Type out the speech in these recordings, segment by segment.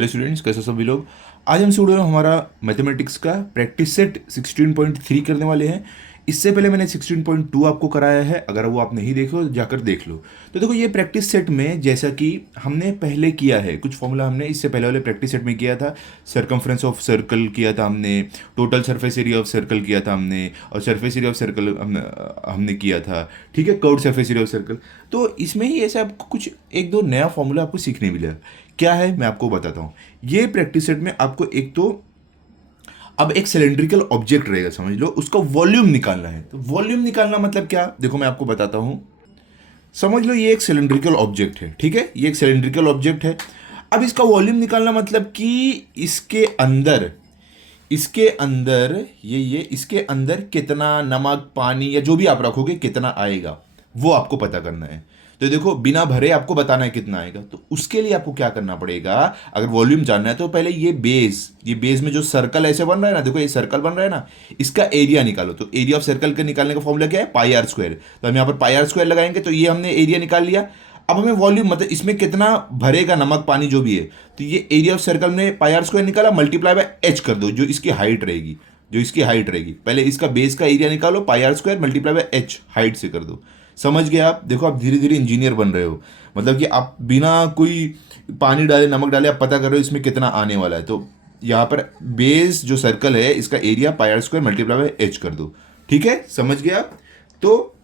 Hello students, कैसे सभी लोग। आज हम स्टूडियो में हमारा मैथमेटिक्स का प्रैक्टिस सेट 16.3 करने वाले हैं। इससे पहले मैंने 16.2 आपको कराया है, अगर वो आप नहीं देखे हो जाकर देख लो। तो देखो, ये प्रैक्टिस सेट में जैसा कि हमने पहले किया है, कुछ फॉर्मूला हमने इससे पहले वाले प्रैक्टिस सेट में किया था। सरकमफ्रेंस ऑफ सर्कल किया था हमने, total surface area of circle किया था हमने, और सरफेस एरिया ऑफ सर्कल हमने किया था। ठीक है, curved surface area of circle. तो इसमें ही ऐसे आपको कुछ एक दो नया फॉर्मूला आपको सीखने मिला। क्या है मैं आपको बताता हूँ। ये प्रैक्टिस सेट में आपको एक तो अब एक सिलेंड्रिकल ऑब्जेक्ट रहेगा, समझ लो, उसका वॉल्यूम निकालना है। तो वॉल्यूम निकालना मतलब क्या, देखो मैं आपको बताता हूँ। समझ लो ये एक सिलेंड्रिकल ऑब्जेक्ट है, ठीक है, ये एक सिलेंड्रिकल ऑब्जेक्ट है। अब इसका वॉल्यूम निकालना मतलब कि इसके अंदर ये इसके अंदर कितना नमक, पानी या जो भी आप रखोगे कितना आएगा, वो आपको पता करना है। तो देखो, बिना भरे आपको बताना है कितना आएगा। तो उसके लिए आपको क्या करना पड़ेगा, अगर वॉल्यूम जानना है तो पहले ये बेस में जो सर्कल ऐसे बन रहा है ना, देखो ये सर्कल बन रहा है ना, इसका एरिया निकालो। तो एरिया ऑफ सर्कल का निकालने का फॉर्मूला क्या है, पाई आर स्क्वायर। तो हम यहाँ पर पाई आर स्क्वायर लगाएंगे, तो ये हमने एरिया निकाल लिया। अब हमें वॉल्यूम मतलब इसमें कितना भरेगा, नमक पानी जो भी है। तो ये एरिया ऑफ सर्कल में पाई आर स्क्वायर निकाला, मल्टीप्लाई बाय एच कर दो, जो इसकी हाइट रहेगी। पहले इसका बेस का एरिया निकालो, pi are square multiply by H height से कर दो। समझ गए आप। देखो, आप धीरे धीरे इंजीनियर बन रहे हो, मतलब कि आप बिना कोई पानी डाले, नमक डाले, आप पता कर रहे हो इसमें कितना आने वाला है। तो यहाँ पर बेस जो सर्कल है, इसका area pi are square multiply by H कर दो। ठीक है, समझ गए आप। तो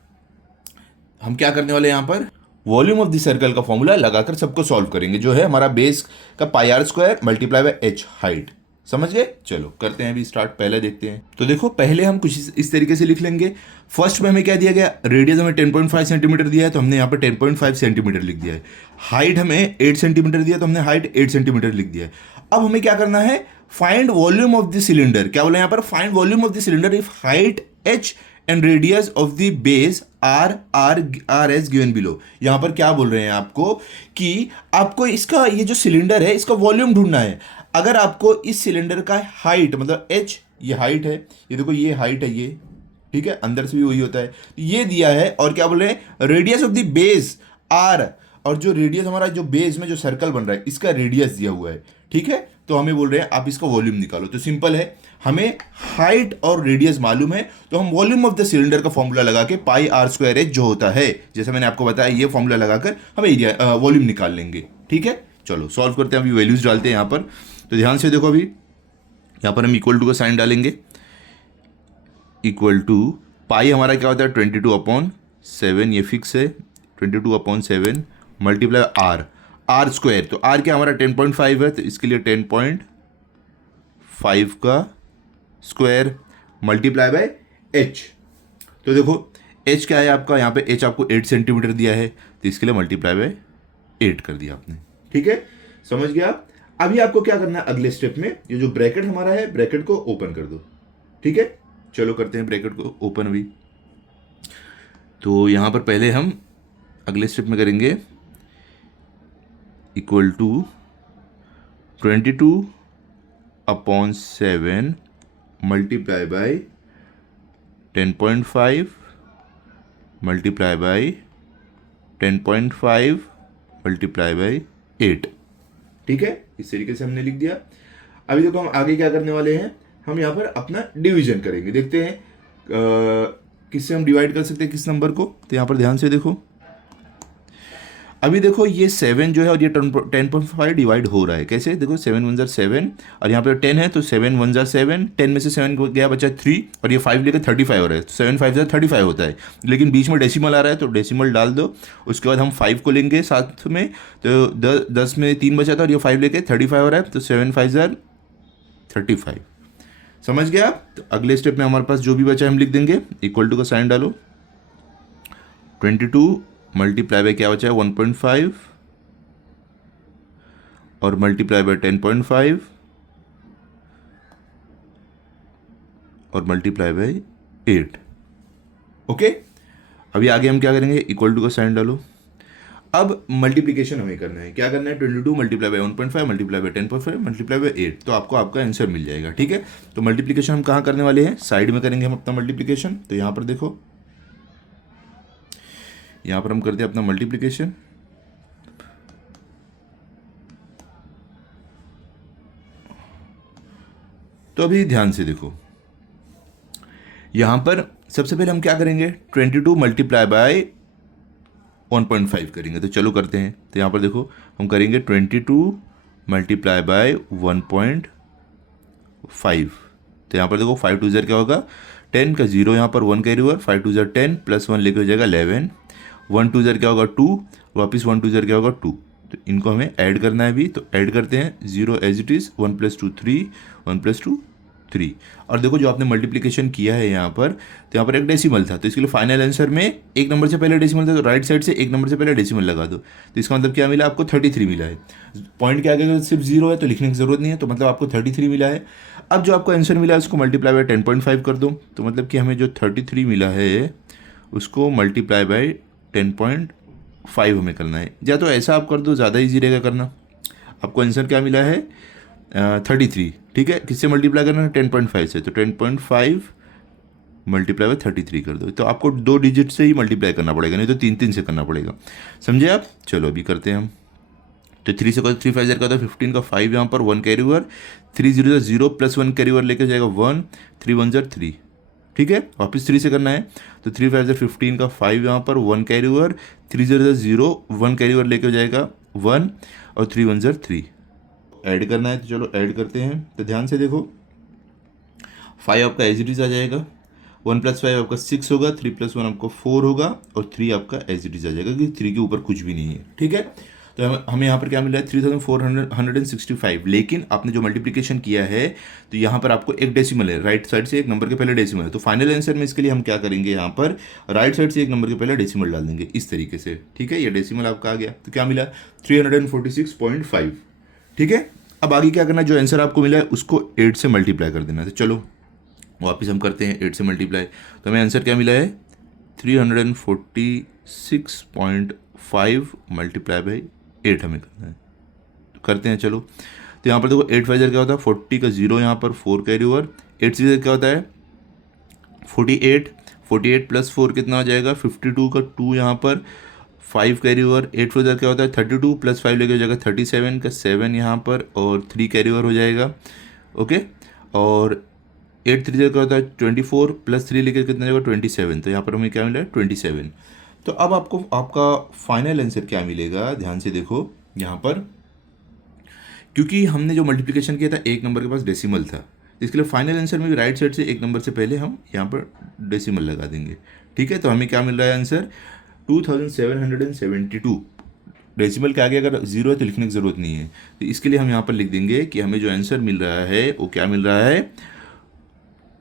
हम क्या करने वाले हैं यहाँ पर, वॉल्यूम ऑफ द सर्कल का फॉर्मूला लगाकर सबको सॉल्व करेंगे, जो है हमारा बेस का pi are square multiply by H height. समझ गए। चलो करते हैं अभी स्टार्ट। पहले देखते हैं। तो देखो, पहले हम कुछ इस तरीके से लिख लेंगे। फर्स्ट में हमें क्या दिया गया, रेडियस हमें 10.5 सेंटीमीटर दिया है, तो हमने यहाँ पर 10.5 सेंटीमीटर लिख दिया है। हाइट हमें 8 सेंटीमीटर दिया, तो हमने हाइट 8 सेंटीमीटर लिख दिया है। अब हमें क्या करना है, find volume of the cylinder. क्या बोला यहाँ पर, find volume of the cylinder if height H and radius of the base R as given below. यहां पर क्या बोल रहे हैं आपको, कि आपको इसका ये जो सिलेंडर है इसका वॉल्यूम ढूंढना है। अगर आपको इस सिलेंडर का हाइट मतलब एच, ये हाइट है, ये देखो ये हाइट है ये, ठीक है, अंदर से भी वही होता है, ये दिया है। और क्या बोल रहे हैं, radius of the base R, और जो रेडियस हमारा जो बेस में जो सर्कल बन रहा है इसका रेडियस दिया हुआ है। ठीक है, तो हमें बोल रहे हैं आप इसका वॉल्यूम निकालो। तो सिंपल है, हमें हाइट और रेडियस मालूम है, तो हम वॉल्यूम ऑफ द सिलेंडर का फॉर्मूला लगा के पाई आर स्क्वायर एच जो होता है, जैसे मैंने आपको बताया, ये फॉर्मूला लगाकर हम एरिया वॉल्यूम निकाल लेंगे। ठीक है, चलो सॉल्व करते हैं। अभी वैल्यूज डालते हैं यहाँ पर। तो ध्यान से देखो, अभी यहाँ पर हम इक्वल टू का साइन डालेंगे। इक्वल टू पाई हमारा क्या होता है, 22/7, ये फिक्स है, 22/7 मल्टीप्लाई आर स्क्वायर। तो आर क्या हमारा 10.5 है, तो इसके लिए 10.5 का स्क्वायर मल्टीप्लाई बाय एच। तो देखो एच क्या है आपका, यहाँ पे एच आपको 8 सेंटीमीटर दिया है, तो इसके लिए मल्टीप्लाई बाय 8 कर दिया आपने। ठीक है, समझ गया आप। अभी आपको क्या करना है, अगले स्टेप में ये जो ब्रैकेट हमारा है, ब्रैकेट को ओपन कर दो। ठीक है, चलो करते हैं ब्रैकेट को ओपन अभी। तो यहाँ पर पहले हम अगले स्टेप में करेंगे, equal to 22/7 multiply by 10.5 multiply by 10.5 multiply by 8। ठीक है, इस तरीके से हमने लिख दिया। अभी देखो, हम आगे क्या करने वाले हैं, हम यहाँ पर अपना डिवीजन करेंगे। देखते हैं किससे हम डिवाइड कर सकते हैं, किस नंबर को। तो यहाँ पर ध्यान से देखो, अभी देखो ये 7 जो है और ये 10.5 डिवाइड हो रहा है। कैसे, देखो 7 1 जार 7, और यहाँ पे 10 है, तो 7 1 जार 7, 10 में से 7 गया बचा 3, और ये 5 लेकर 35 हो रहा है, तो 7 5 जार 35 होता है। लेकिन बीच में डेसिमल आ रहा है, तो डेसिमल डाल दो। उसके बाद हम 5 को लेंगे साथ में, तो 10 में 3 बचा था, और ये 5 लेके 35 हो रहा है, तो 7 5 जार 35। समझ गया आप। तो अगले स्टेप में हमारे पास जो भी बचा है हम लिख देंगे, इक्वल टू का साइन डालो। 22 मल्टीप्लाई बाय क्या बचा है, 1.5, और मल्टीप्लाई बाय 10.5, और मल्टीप्लाई बाय 8। ओके, अभी आगे हम क्या करेंगे, इक्वल टू का साइन डालो। अब मल्टीप्लिकेशन हमें करना है। क्या करना है, 22 multiply bye 1.5 multiply by 10.5 multiply by 8, तो आपको आपका आंसर मिल जाएगा। ठीक है, तो मल्टीप्लिकेशन हम कहाँ करने वाले हैं, साइड में करेंगे हम अपना मल्टीप्लिकेशन। तो यहाँ पर देखो, यहाँ पर हम करते हैं अपना मल्टीप्लिकेशन। तो अभी ध्यान से देखो, यहाँ पर सबसे पहले हम क्या करेंगे, 22 मल्टीप्लाई बाय 1.5 करेंगे। तो चलो करते हैं। तो यहाँ पर देखो हम करेंगे 22 मल्टीप्लाई बाय 1.5। तो यहाँ पर देखो 5 2 ज़र क्या होगा 10 का 0, यहाँ पर 1 कैरी ओवर, 5 2 ज़र 10 प्लस 1 लेके हो जाएगा 11, 1 2 ज़र क्या होगा 2, वापस 1 2 ज़र क्या होगा 2। तो इनको हमें ऐड करना है अभी, तो ऐड करते हैं। 0 एज इट इज़, 1 + 2 3, 1 + 2 3। और देखो जो आपने मल्टीप्लिकेशन किया है यहाँ पर, तो यहाँ पर एक डेसिमल था, तो इसके लिए फाइनल आंसर में एक नंबर से पहले डेसिमल था, तो राइट साइड से एक नंबर से पहले डेसिमल लगा दो। तो इसका मतलब क्या मिला आपको, 33 मिला है। पॉइंट के आगे अगर सिर्फ 0 है तो लिखने की ज़रूरत नहीं है, तो मतलब आपको 33 मिला है। अब जो आपको आंसर मिला है उसको मल्टीप्लाई बाय 10.5 कर दो। तो मतलब कि हमें जो 33 मिला है उसको मल्टीप्लाई बाय 10.5 हमें करना है। या तो ऐसा आप कर दो, ज़्यादा ईजी रहेगा करना। आपको आंसर क्या मिला है 33, ठीक है। किससे मल्टीप्लाई करना है 10.5 से, तो 10.5 मल्टीप्लाई बाय 33 कर दो। तो आपको 2 डिजिट से ही मल्टीप्लाई करना पड़ेगा, नहीं तो 3 से करना पड़ेगा, समझे आप। चलो अभी करते हैं हम। तो 3 से करो, 3 5 ज़र का होता है 15 का 5, यहाँ पर 1 carry over, 3 0 0 plus 1 carry over लेके जाएगा 1, 3 1 ज़र 3, ठीक है। वापस 3 से करना है, तो 3 5 ज़र 15 का 5, यहाँ पर 1 कैरी ओवर, 3 0 0 1 कैरी ओवर लेके जाएगा 1, और 3 1 ज़र 3 ऐड करना है। तो चलो ऐड करते हैं। तो ध्यान से देखो, 5 आपका एज इट इज आ जाएगा, 1 + 5 आपका 6 होगा, 3 + 1 आपका 4 होगा, और 3 आपका एज इट इज आ जाएगा, क्योंकि 3 के ऊपर कुछ भी नहीं है, ठीक है। तो हमें यहाँ पर क्या मिल रहा है 3465। लेकिन आपने जो मल्टीप्लिकेशन किया है, तो यहाँ पर आपको एक डेसिमल है, राइट साइड से एक नंबर के पहले डेसिमल है। तो फाइनल आंसर में इसके लिए हम क्या करेंगे, यहाँ पर राइट साइड से एक नंबर के पहले डेसिमल डाल देंगे इस तरीके से, ठीक है। ये डेसिमल आपका आ गया, तो क्या मिला 346.5, ठीक है। अब आगे क्या करना है, जो आंसर आपको मिला है उसको 8 से मल्टीप्लाई कर देना है। तो चलो वापस हम करते हैं 8 से मल्टीप्लाई। तो हमें आंसर क्या मिला है 346.5 मल्टीप्लाई बाई 8 हमें करना है। तो करते हैं चलो। तो यहाँ पर देखो 8 5 क्या होता है 40 का 0, यहाँ पर 4 कैरी ओवर, 8 6 क्या होता है 48, 48 + 4 कितना हो जाएगा 52 का 2, यहाँ पर 5 कैरी ओवर, 8 4 क्या होता है 32 + 5 लेके हो जाएगा 37 का 7 यहाँ पर, और 3 कैरी ओवर हो जाएगा, ओके। और 8 3 क्या होता है 24 + 3 लेके कितना जाएगा 27। तो यहाँ पर हमें क्या मिला है 27। तो अब आपको आपका फाइनल आंसर क्या मिलेगा, ध्यान से देखो यहाँ पर, क्योंकि हमने जो मल्टीप्लिकेशन किया था एक नंबर के पास डेसिमल था, इसके लिए फाइनल आंसर में भी राइट साइड से एक नंबर से पहले हम यहाँ पर डेसिमल लगा देंगे, ठीक है। तो हमें क्या मिल रहा है आंसर 2772। डेसिमल के आगे अगर 0 है तो लिखने की ज़रूरत नहीं है, तो इसके लिए हम यहाँ पर लिख देंगे कि हमें जो आंसर मिल रहा है वो क्या मिल रहा है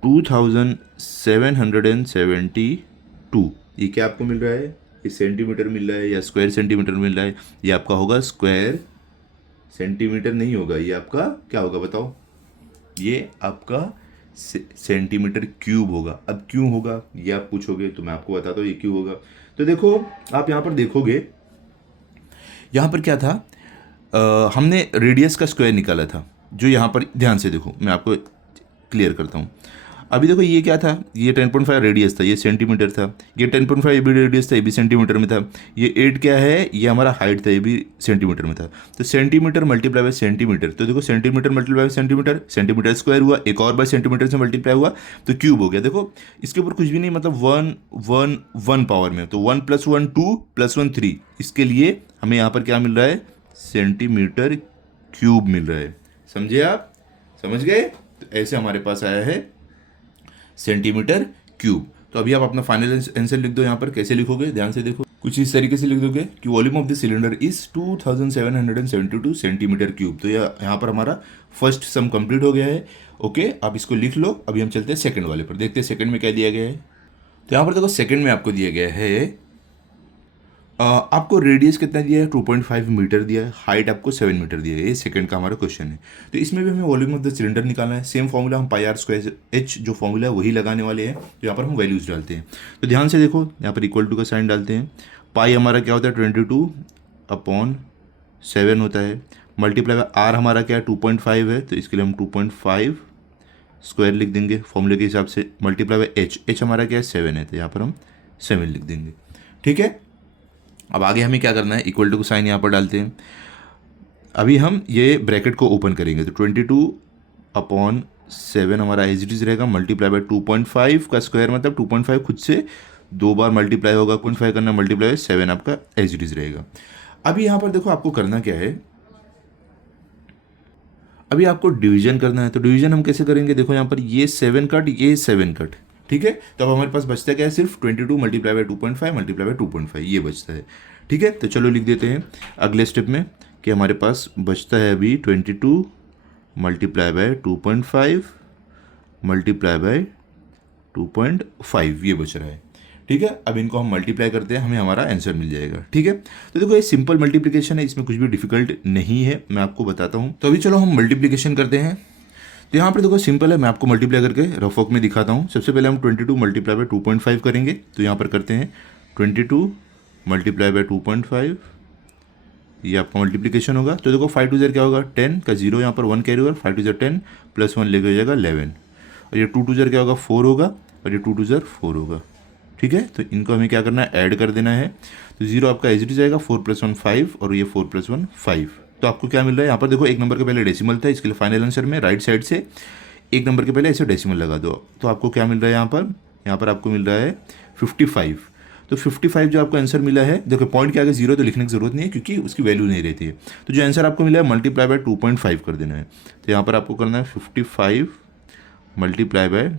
2772। ये क्या आपको मिल रहा है, ये सेंटीमीटर मिल रहा है या स्क्वायर सेंटीमीटर मिल रहा है, ये आपका होगा स्क्वायर सेंटीमीटर, नहीं होगा ये आपका क्या होगा बताओ, ये आपका सेंटीमीटर क्यूब होगा। अब क्यों होगा ये आप पूछोगे, तो मैं आपको बताता हूँ ये क्यों होगा। तो देखो आप यहाँ पर देखोगे, यहाँ पर क्या था हमने रेडियस का स्क्वायर निकाला था, जो यहाँ पर ध्यान से देखो मैं आपको क्लियर करता हूँ। अभी देखो ये क्या था, ये 10.5 रेडियस था, ये सेंटीमीटर था, ये 10.5 ये भी रेडियस था, ये भी सेंटीमीटर में था, ये 8 क्या है ये हमारा हाइट था, ये भी सेंटीमीटर में था। तो सेंटीमीटर मल्टीप्लाई बाय सेंटीमीटर, तो देखो centimetre multiply by centimetre, centimetre square हुआ, एक और बाय सेंटीमीटर से मल्टीप्लाई हुआ तो क्यूब हो गया। देखो इसके ऊपर कुछ भी नहीं, मतलब 1 1 1 पावर में, तो 1 + 1 2 + 1 3, इसके लिए हमें यहाँ पर क्या मिल रहा है सेंटीमीटर क्यूब मिल रहा है, समझे आप, समझ गए। तो ऐसे हमारे पास आया है सेंटीमीटर क्यूब। तो अभी आप अपना फाइनल आंसर लिख दो। यहाँ पर कैसे लिखोगे ध्यान से देखो, कुछ इस तरीके से लिख दोगे कि volume of the cylinder is 2772 centimetre cube. तो यहाँ पर हमारा फर्स्ट सम कंप्लीट हो गया है, ओके। आप इसको लिख लो। अभी हम चलते हैं सेकंड वाले पर, देखते हैं सेकंड में क्या दिया गया है। तो यहाँ पर देखो सेकंड में आपको दिया गया है आपको रेडियस कितना दिया है 2.5 मीटर दिया है, हाइट आपको 7 मीटर दिया है, ये सेकंड का हमारा क्वेश्चन है। तो इसमें भी हमें वॉल्यूम ऑफ द सिलेंडर निकालना है। सेम फॉर्मूला हम πr² जो फॉर्मूला है वही लगाने वाले हैं। तो यहाँ पर हम वैल्यूज डालते हैं। तो ध्यान से देखो यहाँ पर = का साइन डालते हैं। पाई हमारा क्या होता है 22/7 होता है, मल्टीप्लाई बाय आर हमारा क्या है 2.5 है, तो इसके लिए हम 2.5 स्क्वायर लिख देंगे फॉर्मूले के हिसाब से, मल्टीप्लाई बाय एच हमारा क्या है 7 है, तो यहाँ पर हम 7 लिख देंगे, ठीक है। अब आगे हमें क्या करना है = का साइन यहाँ पर डालते हैं। अभी हम ये ब्रैकेट को ओपन करेंगे, तो 22/7 7 हमारा एज इट इज रहेगा, मल्टीप्लाई बाय 2.5 का स्क्वायर मतलब 2.5 खुद से 2 बार मल्टीप्लाई होगा, 0.5 करना मल्टीप्लाई बाय 7 आपका एज इट इज रहेगा। अभी यहाँ पर देखो आपको करना क्या है, अभी आपको डिवीजन करना है। तो डिवीजन हम कैसे करेंगे, देखो यहाँ पर ये 7 कट, ये 7 कट, ठीक है। तो अब हमारे पास बचता क्या है, सिर्फ 22 मल्टीप्लाई बाय 2.5 मल्टीप्लाई बाय 2.5 ये बचता है, ठीक है। तो चलो लिख देते हैं अगले स्टेप में कि हमारे पास बचता है अभी 22 मल्टीप्लाई बाय 2.5 मल्टीप्लाई बाय 2.5 ये बच रहा है, ठीक है। अब इनको हम मल्टीप्लाई करते हैं, हमें हमारा आंसर मिल जाएगा, ठीक है। तो देखो ये सिंपल मल्टीप्लिकेशन है, इसमें कुछ भी डिफिकल्ट नहीं है, मैं आपको बताता हूँ। तो अभी चलो हम मल्टीप्लिकेशन करते हैं। तो यहाँ पर देखो सिंपल है, मैं आपको मल्टीप्लाई करके रफ वर्क में दिखाता हूँ। सबसे पहले हम 22 मल्टीप्लाई बाय 2.5 करेंगे। तो यहाँ पर करते हैं 22 मल्टीप्लाई बाय 2.5, ये आपका मल्टीप्लिकेशन होगा। तो देखो 5 टू ज़र क्या होगा, 10 का 0 यहाँ पर 1 कैरी होगा, 5 टू ज़र 10 प्लस 1 लेके हो जाएगा 11, और ये 2 टू ज़र क्या होगा 4 होगा, और ये 2 टू ज़र 4 होगा, ठीक है। तो इनको हमें क्या करना है, ऐड कर देना है। तो 0 आपका एज इट इज जाएगा, 4 + 1 5, और ये 4 + 1 5। तो आपको क्या मिल रहा है यहाँ पर, देखो एक नंबर के पहले डेसिमल था, इसके लिए फाइनल आंसर में राइट साइड से एक नंबर के पहले ऐसे डेसिमल लगा दो। तो आपको क्या मिल रहा है यहाँ पर आपको मिल रहा है 55। तो 55 जो आपको आंसर मिला है, देखो पॉइंट के आगे 0 तो लिखने की जरूरत नहीं है क्योंकि उसकी वैल्यू नहीं रहती है। तो जो आंसर आपको मिला है मल्टीप्लाई बाय 2.5 कर देना है। तो यहाँ पर आपको करना है 55 मल्टीप्लाई बाय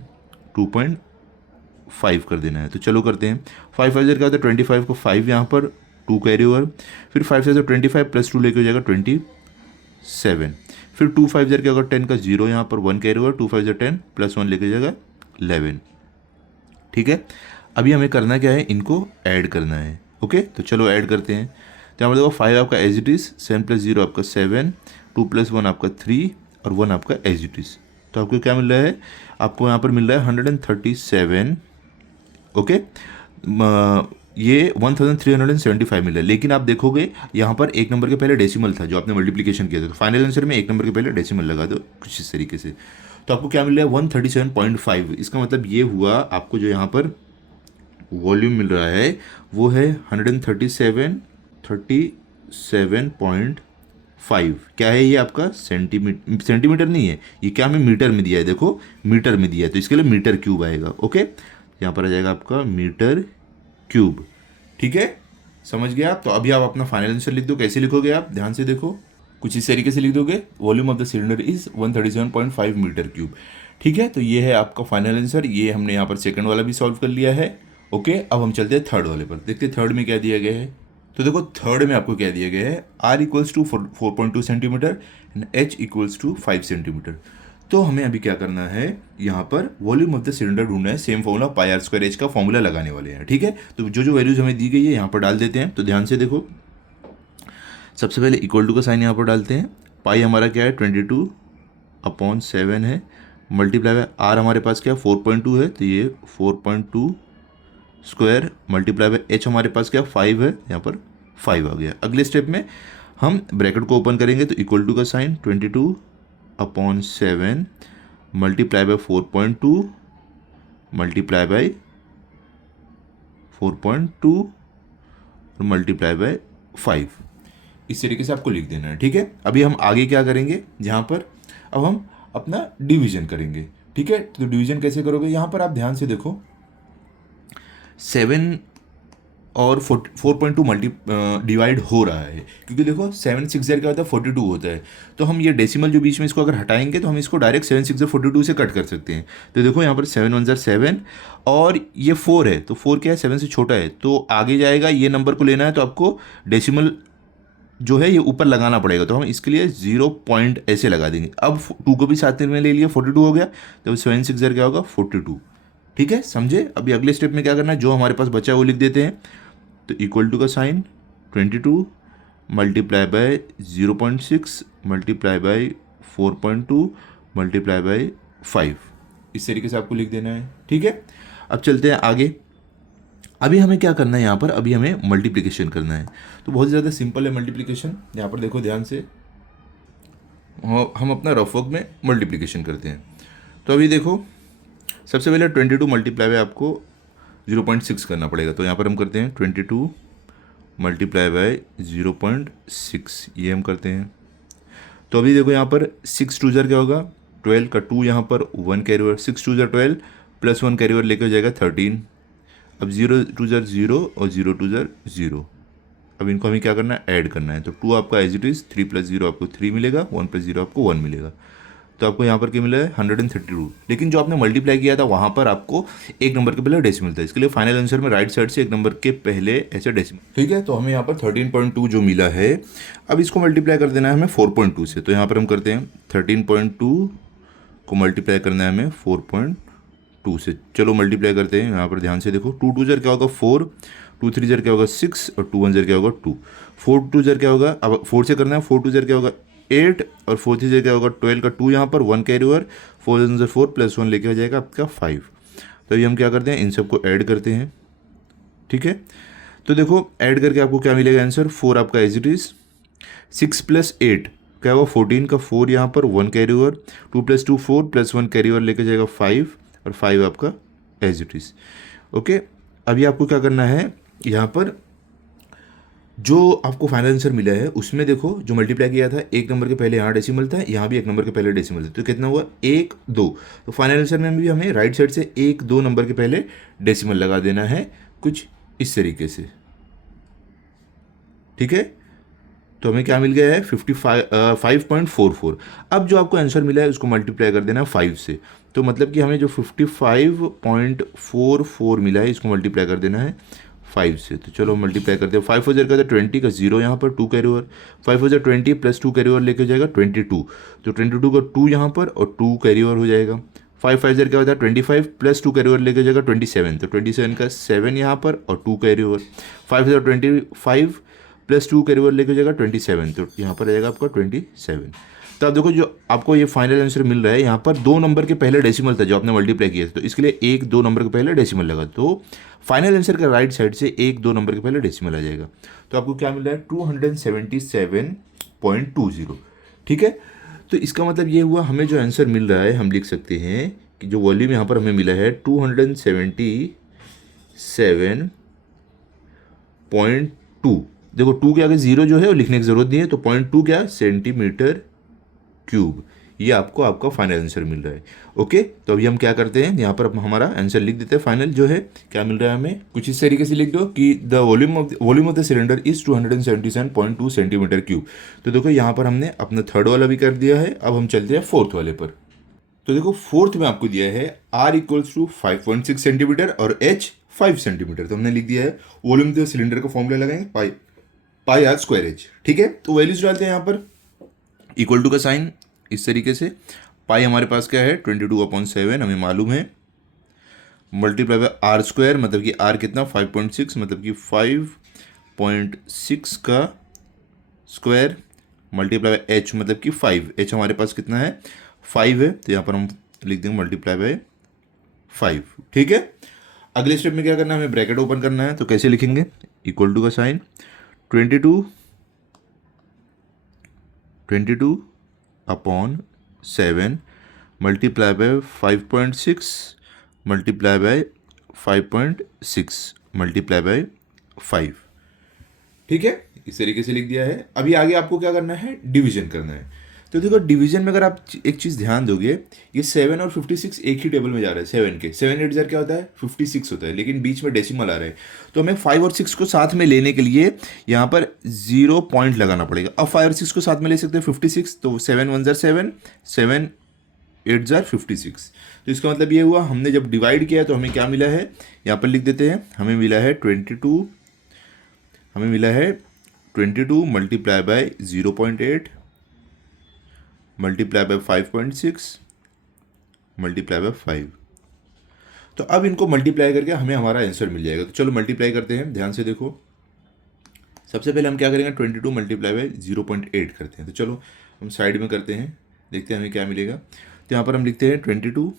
2.5 कर देना है। तो चलो करते हैं। 5 5 क्या होता है 25 को 5 यहाँ पर 2 कैरी ओवर, फिर 5 से 25 प्लस 2 लेके हो जाएगा 27, फिर 2 5 क्या होगा 10 का 0 यहाँ पर 1 कैरी ओवर, 2 5 10 प्लस 1 लेके हो जाएगा 11, ठीक है। अभी हमें करना क्या है, इनको ऐड करना है, ओके। तो चलो ऐड करते हैं। तो यहाँ पर देखो 5 आपका एज इट इज़, 7 + 0 आपका 7, 2 + 1 आपका 3, और 1 आपका एज इट इज़। तो आपको क्या मिल रहा है, आपको यहाँ पर मिल रहा है 137, ओके। ये 1375 मिल रहा है। लेकिन आप देखोगे यहाँ पर एक नंबर के पहले डेसिमल था जो आपने मल्टीप्लिकेशन किया था, तो फाइनल आंसर में एक नंबर के पहले डेसिमल लगा दो कुछ इस तरीके से। तो आपको क्या मिल रहा है 137.5। इसका मतलब ये हुआ आपको जो यहाँ पर वॉल्यूम मिल रहा है वो है 137.5। क्या है ये आपका सेंटीमीटर, सेंटीमीटर नहीं है ये, क्या हमें मीटर में दिया है, देखो मीटर में दिया है, तो इसके लिए मीटर क्यूब आएगा, ओके। यहाँ पर आ जाएगा आपका मीटर क्यूब, ठीक है, समझ गया आप। तो अभी आप अपना फाइनल आंसर लिख दो। कैसे लिखोगे आप, ध्यान से देखो, कुछ इस तरीके से लिख दोगे, volume of the cylinder is 137.5 metre cube, ठीक है। तो ये है आपका फाइनल आंसर। ये हमने यहाँ पर सेकंड वाला भी सॉल्व कर लिया है, ओके। अब हम चलते हैं थर्ड वाले पर, देखते हैं थर्ड में क्या दिया गया है। तो देखो थर्ड में आपको क्या दिया गया है, R = 4.2 centimetre and H = 5 centimetre. तो हमें अभी क्या करना है, यहाँ पर वॉल्यूम ऑफ द सिलेंडर ढूंढना है। सेम फॉर्मूला πr² h का फॉर्मूला लगाने वाले हैं, ठीक है। तो जो जो वैल्यूज हमें दी गई है यहाँ पर डाल देते हैं। तो ध्यान से देखो, सबसे पहले इक्वल टू का साइन यहाँ पर डालते हैं। पाई हमारा क्या है 22/7 है, मल्टीप्लाई बाय आर हमारे पास क्या है 4.2 है, तो ये 4.2 स्क्वायर मल्टीप्लाई बाय एच हमारे पास क्या 5 है, यहाँ पर 5 आ गया। अगले स्टेप में हम ब्रैकेट को ओपन करेंगे, तो इक्वल टू का sign 22/7 multiply by 4.2 multiply by 4.2 और मल्टीप्लाई बाय 5, इस तरीके से आपको लिख देना है, ठीक है। अभी हम आगे क्या करेंगे, जहाँ पर अब हम अपना डिवीजन करेंगे, ठीक है। तो डिवीजन कैसे करोगे, यहाँ पर आप ध्यान से देखो 7 और 4.2 डिवाइड हो रहा है, क्योंकि देखो 7 6 क्या होता है 42 होता है। तो हम ये डेसिमल जो बीच में इसको अगर हटाएंगे तो हम इसको डायरेक्ट 7 6 42 से कट कर सकते हैं। तो देखो यहाँ पर 7 1 7 और ये 4 है, तो 4 क्या है 7 से छोटा है, तो आगे जाएगा। ये नंबर को लेना है तो आपको डेसिमल जो है ये ऊपर लगाना पड़ेगा, तो हम इसके लिए 0 पॉइंट ऐसे लगा देंगे। अब 2 को भी साथ में ले लिया, 42 हो गया, तो 7 6 क्या होगा 42, ठीक है, समझे। अभी अगले स्टेप में क्या करना है, जो हमारे पास बचा है वो लिख देते हैं। तो इक्वल टू का sign 22 multiply by 0.6 multiply by 4.2 multiply by 5, इस तरीके से आपको लिख देना है, ठीक है। अब चलते हैं आगे। अभी हमें क्या करना है, यहाँ पर अभी हमें मल्टीप्लिकेशन करना है। तो बहुत ज़्यादा सिंपल है मल्टीप्लिकेशन। यहाँ पर देखो ध्यान से, हम अपना रफ वर्क में मल्टीप्लिकेशन करते हैं। तो अभी देखो सबसे पहले 22 मल्टीप्लाई बाय आपको 0.6 करना पड़ेगा। तो यहाँ पर हम करते हैं 22 मल्टीप्लाई बाय 0.6, ये हम करते हैं। तो अभी देखो यहाँ पर 6 2 क्या होगा 12 का 2 यहाँ पर 1 कैरी ओवर, 6 2 ज़र 12 प्लस 1 कैरी ओवर लेकर हो जाएगा 13। अब 0 2 ज़र 0 और 0 2 ज़र 0। अब इनको हमें क्या करना है, ऐड करना है। तो 2 आपका एज इट इज़, 3 प्लस 0 आपको 3 मिलेगा, 1 प्लस 0 आपको 1 मिलेगा। तो आपको यहाँ पर क्या मिला है 132। लेकिन जो आपने मल्टीप्लाई किया था वहाँ पर आपको एक नंबर के पहले डेसिमल था, इसके लिए फाइनल आंसर में राइट साइड से एक नंबर के पहले ऐसे डेसिमल। ठीक है, तो हमें यहाँ पर 13.2 जो मिला है, अब इसको मल्टीप्लाई कर देना है हमें 4.2 से। तो यहाँ पर हम करते हैं 13.2 को मल्टीप्लाई करना है हमें 4.2 से। चलो मल्टीप्लाई करते हैं, यहाँ पर ध्यान से देखो। 2 2 ज़र क्या होगा 4, 2 3 ज़र क्या होगा 6 और 2 1 ज़र क्या होगा 2। 4 2 ज़र क्या होगा, अब 4 से करना है, 4 2 ज़र क्या होगा 8 और 4 3 ज़र क्या होगा 12 का 2 यहाँ पर 1 कैरी ओवर, 4 ज़र 4 प्लस 1 लेके हो जाएगा आपका 5। तो अभी हम क्या करते हैं, इन सबको ऐड करते हैं। ठीक है, तो देखो ऐड करके आपको क्या मिलेगा आंसर, 4 आपका एज इट इज़, 6 प्लस 8 क्या होगा 14 का 4 यहाँ पर 1 carry over, 2 plus 2 4 plus 1 carry over लेके जाएगा 5 और 5 आपका एज इट इज़। ओके, अभी आपको क्या करना है, यहाँ पर जो आपको फाइनल आंसर मिला है उसमें देखो जो मल्टीप्लाई किया था एक नंबर के पहले यहाँ डेसिमल था, यहाँ भी एक नंबर के पहले डेसिमल था, तो कितना हुआ 1 2। तो फाइनल आंसर में भी हमें राइट साइड से 1 2 नंबर के पहले डेसिमल लगा देना है, कुछ इस तरीके से। ठीक है, तो हमें क्या मिल गया है 5.44। अब जो आपको आंसर मिला है उसको मल्टीप्लाई कर देना 5 से। तो मतलब कि हमें जो 55.44 मिला है इसको मल्टीप्लाई कर देना है 5 से। तो चलो मल्टीप्लाई करते हैं। 5 4 का 20 का 0 यहाँ पर 2 carry over, 5 4 20 plus 2 carry over लेके हो जाएगा 22। तो 22 का 2 यहाँ पर और 2 कैरी ओवर हो जाएगा। 5 5 क्या होता है 25 प्लस 2 कैरी ओवर लेके हो जाएगा 27। तो 27 का 7 यहाँ पर और 2 carry over. 5 25 plus 2 carry over लेके हो जाएगा 27। तो यहाँ पर आ जाएगा आपका 27। तो आप देखो जो आपको ये फाइनल आंसर मिल रहा है, यहाँ पर 2 नंबर के पहले डेसिमल था जो आपने मल्टीप्लाई किया था, तो इसके लिए 1 2 नंबर के पहले डेसिमल लगा, तो फाइनल आंसर का राइट साइड से 1 2 नंबर के पहले डेसिमल आ जाएगा। तो आपको क्या मिल रहा है 277.20। ठीक है, तो इसका मतलब ये हुआ हमें जो आंसर मिल रहा है हम लिख सकते हैं कि जो वॉल्यूम यहाँ पर हमें मिला है 277.2। देखो 2 के आगे 0 जो है वो लिखने की जरूरत नहीं है, तो 0.2 क्या सेंटीमीटर क्यूब, ये आपको आपका फाइनल आंसर मिल रहा है। ओके, तो अभी हम क्या करते हैं, यहाँ पर हमारा आंसर लिख देते हैं। फाइनल जो है क्या मिल रहा है हमें, कुछ इस तरीके से लिख दो कि the volume of the cylinder is 277.2 centimetre cube. तो देखो यहाँ पर हमने अपना थर्ड वाला भी कर दिया है, अब हम चलते हैं फोर्थ वाले पर। तो देखो फोर्थ में आपको दिया है R इक्वल्स टू 5.6 सेंटीमीटर और H 5 सेंटीमीटर। तो हमने लिख दिया है वॉल्यूम ऑफ द सिलेंडर का फॉर्मूला लगाएंगे पाई आर स्क्वायर एच। ठीक है, तो वैल्यूज डालते हैं यहाँ पर, इक्वल टू का साइन इस तरीके से। पाई हमारे पास क्या है 22/7 हमें मालूम है, मल्टीप्लाई बाय आर स्क्वायर, मतलब कि आर कितना 5.6, मतलब कि 5.6 का स्क्वायर, मल्टीप्लाई बाय एच मतलब कि 5। एच हमारे पास कितना है 5 है, तो यहाँ पर हम लिख देंगे मल्टीप्लाई बाय 5। ठीक है, अगले स्टेप में क्या करना है, हमें ब्रैकेट ओपन करना है। तो कैसे लिखेंगे, इक्वल टू का sign 22/7 multiply by 5.6 multiply by 5.6 multiply by 5। ठीक है, इस तरीके से लिख दिया है। अभी आगे आपको क्या करना है, डिवीजन करना है। तो देखो डिवीजन में अगर आप एक चीज़ ध्यान दोगे, ये 7 और 56 एक ही टेबल में जा रहा है। 7 के 7 8 क्या होता है 56 होता है, लेकिन बीच में डेसिमल आ रहा है। तो हमें 5 और 6 को साथ में लेने के लिए यहाँ पर 0 पॉइंट लगाना पड़ेगा। अब 5 और 6 को साथ में ले सकते हैं 56, तो 7 1 7 7 8 56। तो इसका मतलब ये हुआ हमने जब डिवाइड किया तो हमें क्या मिला है, यहाँ पर लिख देते हैं, हमें मिला है 22 multiply bye 0.8 multiply by 5.6 multiply by 5। तो अब इनको मल्टीप्लाई करके हमें हमारा आंसर मिल जाएगा। तो चलो मल्टीप्लाई करते हैं, ध्यान से देखो। सबसे पहले हम क्या करेंगे 22 मल्टीप्लाई बाय 0.8 करते हैं। तो चलो हम साइड में करते हैं, देखते हैं हमें क्या मिलेगा। तो यहाँ पर हम लिखते हैं 22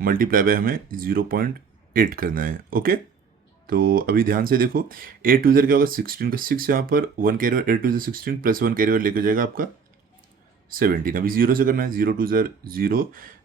मल्टीप्लाई बाय हमें 0.8 करना है। ओके, तो अभी ध्यान से देखो 8 2 क्या होगा 16 का 6 यहाँ पर 1 carry over 8 2 16 plus 1 carry over लेके जाएगा आपका 17। अभी 0 से करना है, 0 2 0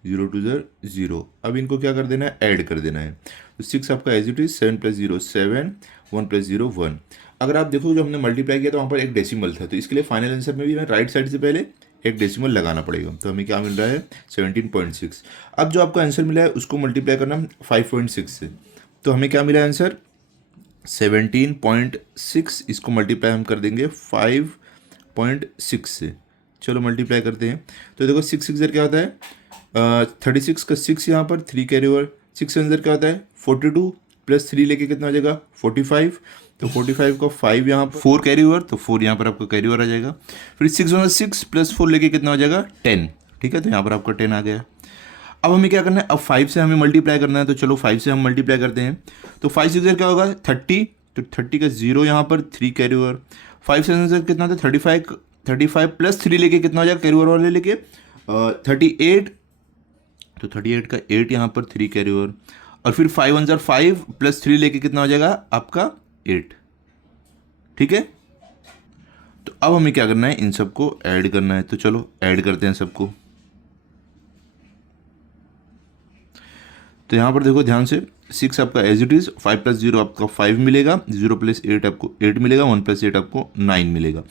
0 2 0। अब इनको क्या कर देना है, ऐड कर देना है। तो 6 आपका as it is, 7 plus 0 7, 1 plus 0 1। अगर आप देखो जो हमने मल्टीप्लाई किया तो वहाँ पर एक डेसिमल था, तो इसके लिए फाइनल आंसर में भी मैं राइट साइड से पहले एक डेसिमल लगाना पड़ेगा। तो हमें क्या मिल रहा है 17.6। अब जो आपका आंसर मिला है उसको मल्टीप्लाई करना 5.6 से, तो हमें क्या मिला आंसर 17.6। इसको मल्टीप्लाई हम कर देंगे 5.6 से। चलो मल्टीप्लाई करते हैं। तो देखो 6 6 क्या होता है 36 का 6 यहाँ पर 3 कैरी ओवर, 6 अंदर क्या होता है 42 प्लस 3 लेके कितना हो जाएगा 45। तो 45 का 5 यहाँ पर 4 कैरी ओवर, तो 4 यहाँ पर आपका कैरी ओवर आ जाएगा। फिर 6 प्लस 4 लेके कितना हो जाएगा 10। ठीक है, तो यहाँ पर आपका 10 आ गया। अब हमें क्या करना है, अब 5 से हमें मल्टीप्लाई करना है, तो चलो 5 से हम मल्टीप्लाई करते हैं। तो 5 6 क्या होगा 30, तो 30 का 0 यहाँ पर 3 कैरी ओवर। 5 से आंसर कितना था 35 प्लस 3 लेके कितना हो जाएगा कैरी ओवर वाले लेके 38। तो 38 का 8 यहाँ पर 3 कैरी ओवर, और फिर 5 1 5 प्लस 3 लेके कितना हो जाएगा आपका 8। ठीक है, तो अब हमें क्या करना है इन सबको ऐड करना है। तो चलो ऐड करते हैं सबको। तो यहाँ पर देखो ध्यान से 6 आपका एज इट इज़, 5 प्लस 0 आपका 5 मिलेगा, 0 प्लस 8 आपको 8 मिलेगा, 1 प्लस 8 आपको 9 मिलेगा।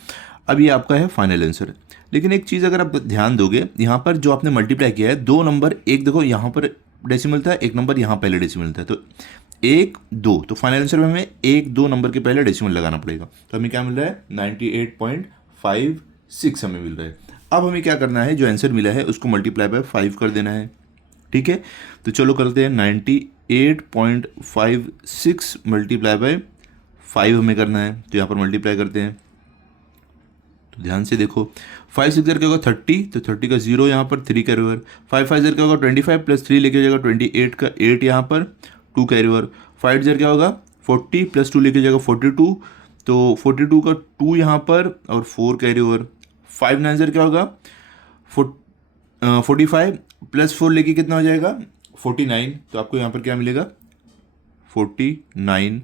अब ये आपका है फाइनल आंसर। लेकिन एक चीज़ अगर आप ध्यान दोगे, यहाँ पर जो आपने मल्टीप्लाई किया है दो नंबर, एक देखो यहाँ पर डेसिमल था, एक नंबर यहाँ पहले डेसिमल था, तो 1 2, तो फाइनल आंसर में हमें 1 2 नंबर के पहले डेसिमल लगाना पड़ेगा। तो हमें क्या मिल रहा है 98.56 हमें मिल रहा है। अब हमें क्या करना है, जो आंसर मिला है उसको मल्टीप्लाई बाय 5 कर देना है। ठीक है, तो चलो करते हैं 98.56 मल्टीप्लाई बाय 5 हमें करना है। तो यहाँ पर मल्टीप्लाई करते हैं, तो ध्यान से देखो 5 6 क्या होगा 30, तो 30 का 0 यहाँ पर 3 कैरी ओवर। 5 5 क्या होगा 25 प्लस 3 लेके जाएगा 28 का 8 यहाँ पर 2 कैरी ओवर। 5 क्या होगा 40 प्लस 2 लेके जाएगा 42, तो 42 का 2 यहाँ पर और 4 कैरी ओवर। 5 9 क्या होगा 45 प्लस 4 लेके कितना हो जाएगा 49, तो आपको यहाँ पर क्या मिलेगा 49।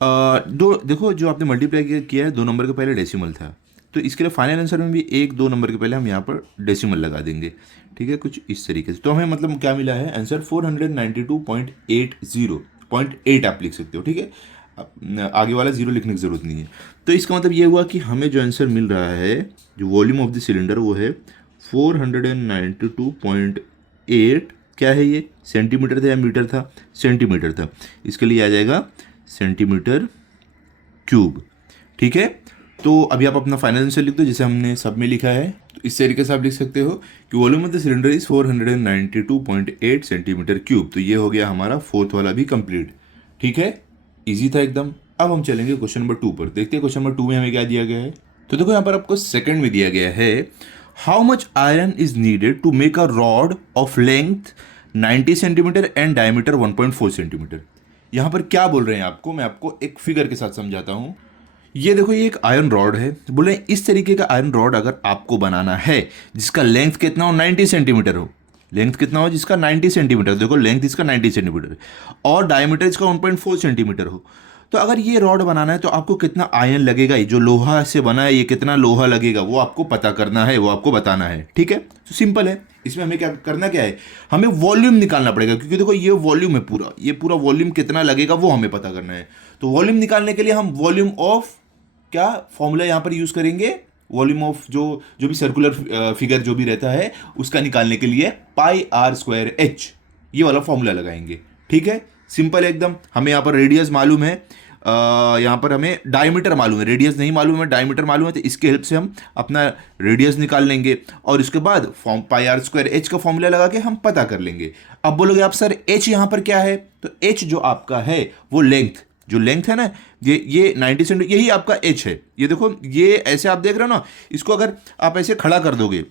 दो देखो जो आपने मल्टीप्लाई किया है दो नंबर के पहले डेसिमल था, तो इसके लिए फाइनल आंसर में भी 1 2 नंबर के पहले हम यहाँ पर डेसिमल लगा देंगे। ठीक है, कुछ इस तरीके से। तो हमें मतलब क्या मिला है आंसर 492.80.8 आप लिख सकते हो। ठीक है, आगे वाला जीरो लिखने की ज़रूरत नहीं है। तो इसका मतलब ये हुआ कि हमें जो आंसर मिल रहा है, जो वॉल्यूम ऑफ द सिलेंडर, वो है 492.8। क्या है ये सेंटीमीटर था या मीटर था, सेंटीमीटर था, इसके लिए आ जाएगा सेंटीमीटर क्यूब। ठीक है, तो अभी आप अपना फाइनल आंसर लिख दो जैसे हमने सब में लिखा है। तो इस तरीके से आप लिख सकते हो कि volume of the cylinder is 492.8 centimetre cube. तो ये हो गया हमारा फोर्थ वाला भी कंप्लीट। ठीक है, इजी था एकदम। अब हम चलेंगे क्वेश्चन नंबर 2 पर, देखते हैं क्वेश्चन नंबर 2 में हमें क्या दिया गया है। तो देखो यहाँ पर आपको सेकंड में दिया गया है, how much iron is needed to make a rod of length 90 centimetre and diameter 1.4 centimetre. यहाँ पर क्या बोल रहे हैं आपको, मैं आपको एक फिगर के साथ समझाता हूँ। ये देखो ये एक आयरन रॉड है, बोले इस तरीके का आयरन रॉड अगर आपको बनाना है जिसका लेंथ कितना हो 90 सेंटीमीटर हो, लेंथ कितना हो जिसका 90 सेंटीमीटर, देखो लेंथ इसका 90 सेंटीमीटर और डायमीटर इसका 1.4 सेंटीमीटर हो, तो अगर ये रॉड बनाना है तो आपको कितना आयरन लगेगा, ये जो लोहा से बना है ये कितना लोहा लगेगा वो आपको पता करना है, वो आपको बताना है। ठीक है, तो सिंपल है। इसमें हमें क्या करना क्या है, हमें वॉल्यूम निकालना पड़ेगा, क्योंकि देखो ये वॉल्यूम है पूरा, ये पूरा वॉल्यूम कितना लगेगा वो हमें पता करना है। तो वॉल्यूम निकालने के लिए हम वॉल्यूम ऑफ क्या फॉर्मूला यहाँ पर यूज करेंगे, वॉल्यूम ऑफ जो भी सर्कुलर फिगर जो भी रहता है उसका निकालने के लिए πr²h ये वाला फॉर्मूला लगाएंगे। ठीक है, सिंपल है एकदम। हमें यहाँ पर रेडियस मालूम है, यहाँ पर हमें डायमीटर मालूम है, रेडियस नहीं मालूम है, डायमीटर मालूम है, तो इसके हेल्प से हम अपना रेडियस निकाल लेंगे और इसके बाद πr²h का फॉर्मूला लगा के हम पता कर लेंगे। अब बोलोगे आप सर h यहाँ पर क्या है, तो h जो आपका है वो लेंथ, जो लेंथ है ना ये 90 सेंटीमीटर, यही आपका h है। ये देखो ये ऐसे आप देख रहे हो ना, इसको अगर आप ऐसे खड़ा कर दोगे,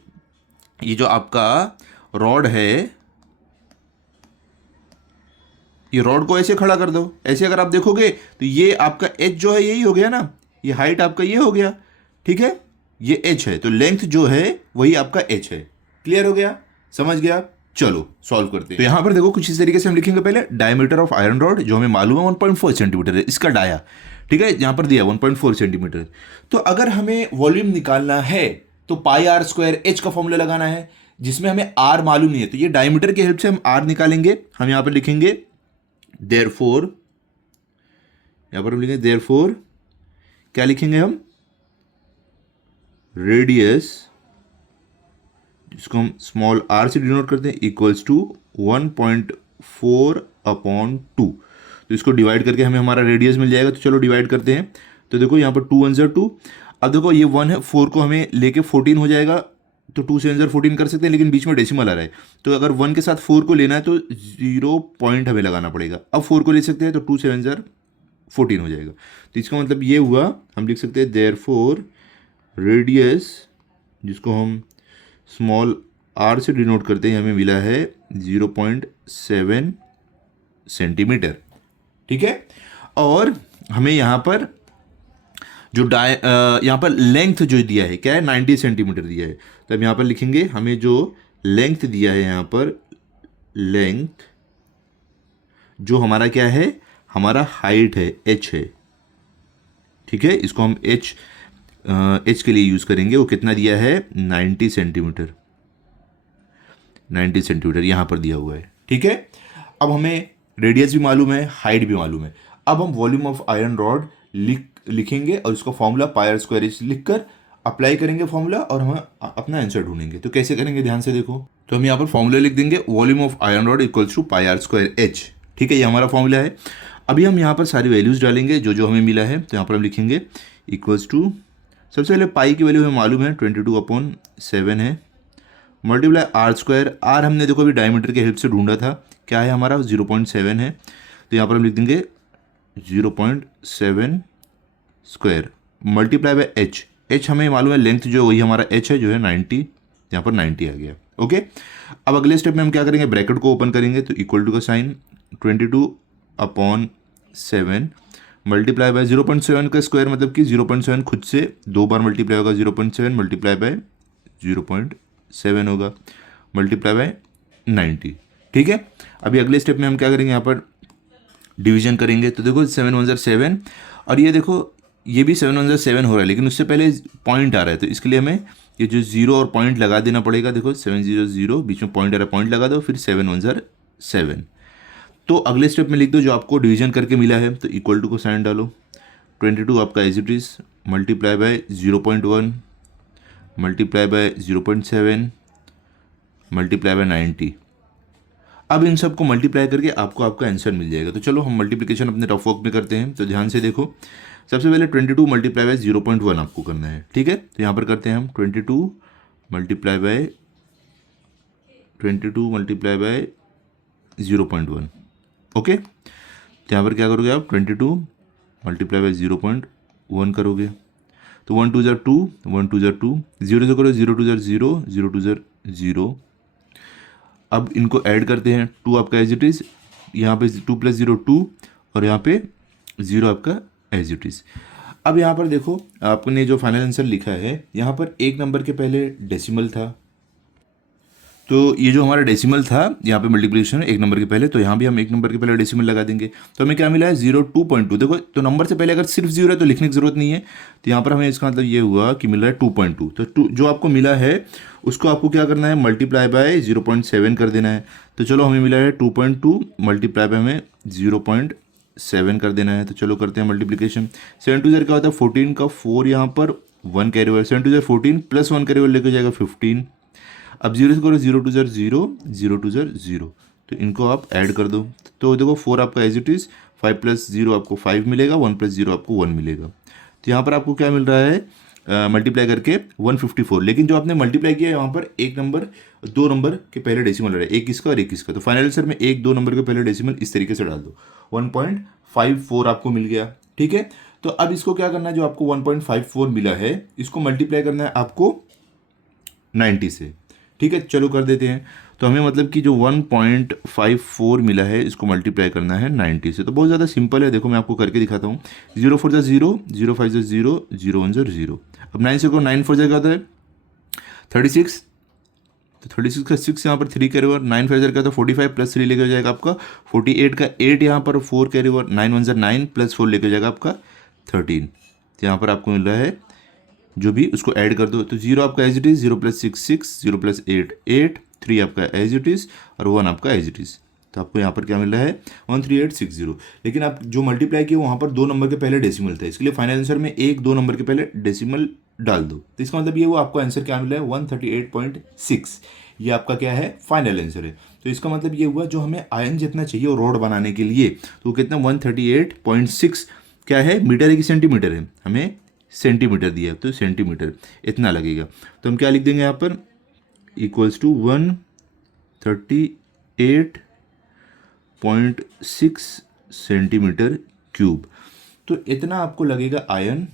ये जो आपका रॉड है, ये रॉड को ऐसे खड़ा कर दो, ऐसे अगर आप देखोगे तो ये आपका h जो है यही हो गया ना, ये हाइट आपका ये हो गया। ठीक है, ये h है, तो लेंथ जो है वही आपका h है। क्लियर हो गया, समझ गया। चलो सॉल्व करते हैं। तो यहां पर देखो कुछ इस तरीके से हम लिखेंगे, पहले डायमीटर ऑफ आयरन रॉड जो हमें मालूम है 1.4 सेंटीमीटर है, इसका डाया। ठीक है, यहां पर दिया 1.4 सेंटीमीटर। तो अगर हमें वॉल्यूम निकालना है तो πr²h का फॉर्मूला लगाना है, जिसमें हमें r मालूम नहीं है, तो ये डायमीटर की हेल्प से हम r निकालेंगे। हम यहां पर लिखेंगे देयरफॉर, यहां पर हम लिखेंगे देयरफॉर, क्या लिखेंगे हम रेडियस, जिसको हम स्मॉल आर से डिनोट करते हैं, इक्वल्स टू 1.4/2। तो इसको डिवाइड करके हमें हमारा रेडियस मिल जाएगा। तो चलो डिवाइड करते हैं। तो देखो यहाँ पर 2 1 2। अब देखो ये 1 है, 4 को हमें लेके 14 हो जाएगा। तो 2 से 14 कर सकते हैं, लेकिन बीच में डेसिमल आ रहा है। तो अगर 1 के साथ 4 को लेना है तो 0 पॉइंट हमें लगाना पड़ेगा। अब 4 को ले सकते हैं, तो 2 7 14 हो जाएगा। तो इसका मतलब ये हुआ, हम लिख सकते हैं देयरफॉर रेडियस, जिसको हम स्मॉल आर से डिनोट करते हैं, हमें मिला है 0.7 सेंटीमीटर। ठीक है। और हमें यहाँ पर जो यहाँ पर लेंथ जो दिया है क्या है, 90 सेंटीमीटर दिया है। तो अब यहाँ पर लिखेंगे, हमें जो लेंथ दिया है यहाँ पर, लेंथ जो हमारा क्या है, हमारा हाइट है, h है। ठीक है, इसको हम h के लिए यूज़ करेंगे। वो कितना दिया है, 90 सेंटीमीटर। 90 सेंटीमीटर यहाँ पर दिया हुआ है। ठीक है। अब हमें रेडियस भी मालूम है, हाइट भी मालूम है। अब हम वॉल्यूम ऑफ आयरन रॉड लिखेंगे और इसका फॉर्मूला πr² लिखकर अप्लाई करेंगे फॉर्मूला, और हम अपना आंसर ढूंढेंगे। तो कैसे करेंगे, ध्यान से देखो। तो हम यहाँ पर फॉर्मूला लिख देंगे, volume of iron rod equals to πr²h। ठीक है, ये हमारा फॉर्मूला है। अभी हम यहाँ पर सारी वैल्यूज़ डालेंगे जो जो हमें मिला है। तो यहाँ पर हम लिखेंगे इक्वल्स टू, सबसे पहले पाई की वैल्यू हमें मालूम है 22/7 है, मल्टीप्लाई r²। आर हमने देखो अभी डायमीटर के हेल्प से ढूंढा था, क्या है हमारा, 0.7 है। तो यहाँ पर हम लिख देंगे 0.7 square multiply by H. H हमें मालूम है लेंथ जो, वही हमारा एच है, जो है 90। यहाँ पर 90 आ गया। ओके। अब अगले स्टेप में हम क्या करेंगे, ब्रैकेट को ओपन करेंगे। तो इक्वल टू का साइन 22/7 मल्टीप्लाई बाय 0.7 का स्क्वायर, मतलब कि 0.7 खुद से 2 बार मल्टीप्लाई होगा, 0.7 मल्टीप्लाई बाय 0.7 होगा, मल्टीप्लाई बाय 90। ठीक है। अभी अगले स्टेप में हम क्या करेंगे, यहाँ पर डिवीजन करेंगे। तो देखो 7 1 7, और ये देखो ये भी 7 1 7 हो रहा है, लेकिन उससे पहले पॉइंट आ रहा है। तो इसके लिए हमें ये जो 0 और पॉइंट लगा देना पड़ेगा। देखो 7 0 0, बीच में पॉइंट आ रहा है, पॉइंट लगा दो, फिर 7 1 7। तो अगले स्टेप में लिख दो जो आपको डिवीजन करके मिला है। तो इक्वल टू को साइन डालो, 22 आपका as it is, multiply by 0.1 multiply by 0.7 multiply by 90। अब इन सबको मल्टीप्लाई करके आपको आपका आंसर मिल जाएगा। तो चलो हम मल्टीप्लिकेशन अपने रफ वर्क में करते हैं। तो ध्यान से देखो, सबसे पहले 22 मल्टीप्लाई बाय 0.1 आपको करना है। ठीक है। तो यहाँ पर करते हैं हम 22 मल्टीप्लाई बाय 0.1। ओके। तो यहाँ पर क्या करोगे आप, 22 मल्टीप्लाई बाय 0.1 करोगे। तो 1 2 2, 1 2 2, 0 से करो, 0 2 0, 0 2 0। अब इनको ऐड करते हैं, 2 आपका एज इट इज़, यहाँ पे 2 + 0 2, और यहाँ पे 0 आपका एज इट इज़। अब यहाँ पर देखो, आपने जो फाइनल आंसर लिखा है, यहाँ पर एक नंबर के पहले डेसिमल था। तो ये जो हमारा डेसिमल था, यहाँ पे मल्टीप्लिकेशन एक नंबर के पहले, तो यहाँ भी हम एक नंबर के पहले डेसिमल लगा देंगे। तो हमें क्या मिला है, 02.2। देखो तो नंबर से पहले अगर सिर्फ 0 है तो लिखने की जरूरत नहीं है। तो यहाँ पर हमें इसका मतलब ये हुआ कि मिल रहा है 2.2। तो जो आपको मिला है उसको आपको क्या करना है, मल्टीप्लाई बाय 0.7 कर देना है। तो चलो हमें मिला है 2.2 मल्टीप्लाई बाय हमें 0.7 कर देना है। तो चलो करते हैं मल्टीप्लिकेशन। 7 2 क्या होता है, 14 का 4 यहाँ पर 1 carry over, 7 2 14 plus 1 carry over लेके जाएगा 15। अब 0 से करो, 0 2 0, 0 2 0। तो इनको आप ऐड कर दो। तो देखो 4 आपका एज इट इज़, 5 + 0 आपको 5 मिलेगा, 1 + 0 आपको 1 मिलेगा। तो यहाँ पर आपको क्या मिल रहा है, मल्टीप्लाई करके 154। लेकिन जो आपने मल्टीप्लाई किया है यहाँ पर एक नंबर 2 नंबर के पहले डेसिमल रहा है, एक इसका और एक इसका। तो फाइनल आंसर में 1 2 नंबर के पहले डेसिमल इस तरीके से डाल दो, 1.54 आपको मिल गया। ठीक है। तो अब इसको क्या करना है, जो आपको 1.54 मिला है इसको मल्टीप्लाई करना है आपको 90 से। ठीक है, चलो कर देते हैं। तो हमें मतलब कि जो 1.54 मिला है इसको मल्टीप्लाई करना है 90 से। तो बहुत ज़्यादा सिंपल है, देखो मैं आपको करके दिखाता हूँ। 0 4 0, 0 5 0, 0 1 0। अब 9 से को 9 4 क्या होता है, 36। तो 36 का 6 यहाँ पर 3 कैरी ओवर, 9 5 क्या होता है 45 प्लस 3 लेके हो जाएगा आपका 48 का 8 यहाँ पर 4 कैरी ओवर, 9 1 9 प्लस 4 लेके हो जाएगा आपका 13। तो यहाँ पर आपको मिल रहा है जो भी, उसको ऐड कर दो। तो 0 आपका एज इट इज़, 0 + 6 6, 0 + 8 8, 3 आपका एज इट इज़ और 1 आपका एज इट इज़। तो आपको यहाँ पर क्या मिल रहा है 13860। लेकिन आप जो मल्टीप्लाई किए वहाँ पर 2 नंबर के पहले डेसिमल था, इसके लिए फाइनल आंसर में 1 2 नंबर के पहले डेसिमल डाल दो। तो इसका मतलब ये वो आपको आंसर क्या मिला है 138.6। ये आपका क्या है फाइनल आंसर है। तो इसका मतलब ये हुआ जो हमें आयन जितना चाहिए वो रॉड बनाने के लिए, तो वो कितना 138.6 क्या है, मीटर है कि सेंटीमीटर है, हमें सेंटीमीटर दिया है तो सेंटीमीटर इतना लगेगा। तो हम क्या लिख देंगे यहाँ पर इक्वल्स टू 138.6 सेंटीमीटर क्यूब। तो इतना आपको लगेगा आयन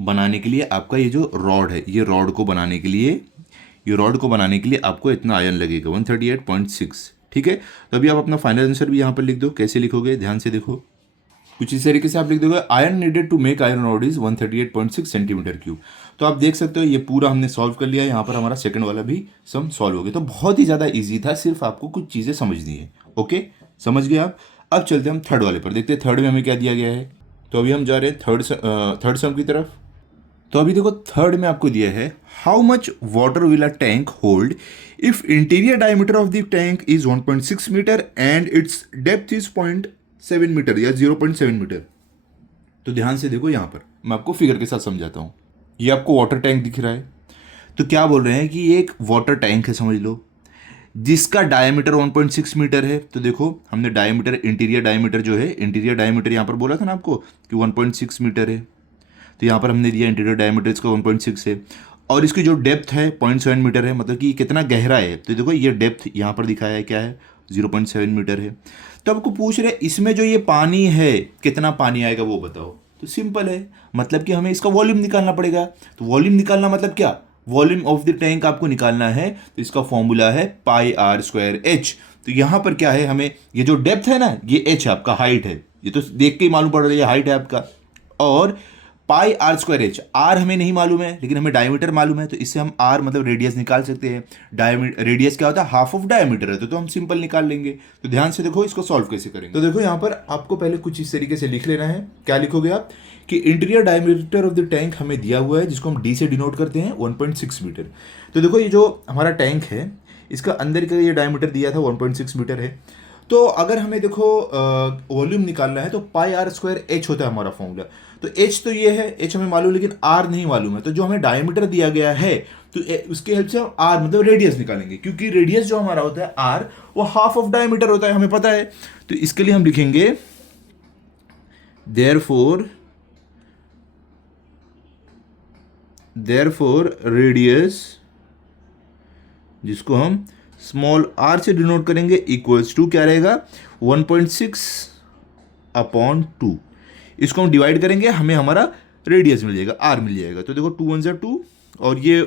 बनाने के लिए। आपका ये जो रॉड है, ये रॉड को बनाने के लिए, ये रॉड को बनाने के लिए आपको इतना आयन लगेगा 138.6। ठीक है, तो अभी आप अपना फाइनल आंसर भी यहाँ पर लिख दो। कैसे लिखोगे ध्यान से देखो, कुछ इस तरीके से आप लिख दोगे iron needed to make iron rod is 138.6 centimetre cube. तो आप देख सकते हो ये पूरा हमने सॉल्व कर लिया है। यहाँ पर हमारा सेकंड वाला भी सम सॉल्व हो गया। तो बहुत ही ज़्यादा इजी था, सिर्फ आपको कुछ चीज़ें समझनी है। ओके, समझ गए आप। अब चलते हैं हम थर्ड वाले पर, देखते हैं थर्ड में हमें क्या दिया गया है। तो अभी हम जा रहे हैं थर्ड सम की तरफ। तो अभी देखो थर्ड में आपको दिया है how much water will a tank hold if interior diameter of the tank is 1.6 metre and its depth is 0.7 metre या 0.7 मीटर। तो ध्यान से देखो, यहाँ पर मैं आपको फिगर के साथ समझाता हूँ। ये आपको वाटर टैंक दिख रहा है। तो क्या बोल रहे हैं कि ये एक वाटर टैंक है समझ लो, जिसका डायमीटर 1.6 मीटर है। तो देखो हमने डायमीटर, इंटीरियर डायमीटर जो है, इंटीरियर डायमीटर यहाँ पर बोला था ना आपको कि 1.6 मीटर है। तो यहाँ पर हमने दिया इंटीरियर डायमीटर इसका 1.6 है, और इसकी जो डेप्थ है 0.7 मीटर है, मतलब कि कितना गहरा है। तो देखो ये डेप्थ यहाँ पर दिखाया है क्या है 0.7 मीटर है। तो आपको पूछ रहे इसमें जो ये पानी है कितना पानी आएगा वो बताओ। तो सिंपल है, मतलब कि हमें इसका वॉल्यूम निकालना पड़ेगा। तो वॉल्यूम निकालना मतलब क्या, वॉल्यूम ऑफ द टैंक आपको निकालना है। तो इसका फॉर्मूला है πr²h। तो यहाँ पर क्या है, हमें ये जो डेप्थ है ना, ये h आपका हाइट है, ये तो देख के ही मालूम पड़ रहा है ये हाइट है आपका। और πr²h, आर हमें नहीं मालूम है लेकिन हमें डायमीटर मालूम है, तो इससे हम आर मतलब रेडियस निकाल सकते हैं। रेडियस क्या होता है, हाफ ऑफ डायमीटर है, तो हम सिंपल निकाल लेंगे। तो ध्यान से देखो इसको सॉल्व कैसे करेंगे। तो देखो यहाँ पर आपको पहले कुछ इस तरीके से लिख लेना है। क्या लिखोगे आप कि interior diameter of the tank हमें दिया हुआ है, जिसको हम डी से डिनोट करते हैं 1.6 मीटर। तो देखो ये जो हमारा टैंक है, इसका अंदर का ये डायमीटर दिया था 1.6 मीटर है। तो अगर हमें देखो वॉल्यूम निकालना है तो πr²h होता है हमारा फॉर्मूला। तो h तो ये है, h हमें मालूम, लेकिन r नहीं मालूम है। तो जो हमें डायमीटर दिया गया है तो उसके हेल्प से हम r मतलब रेडियस निकालेंगे, क्योंकि रेडियस जो हमारा होता है r वो हाफ ऑफ डायमीटर होता है, हमें पता है। तो इसके लिए हम लिखेंगे देयरफॉर रेडियस, जिसको हम स्मॉल r से डिनोट करेंगे, इक्वल्स टू क्या रहेगा 1.6/2। इसको हम डिवाइड करेंगे, हमें हमारा रेडियस मिल जाएगा, r मिल जाएगा। तो देखो 2 1 ज़ा 2, और ये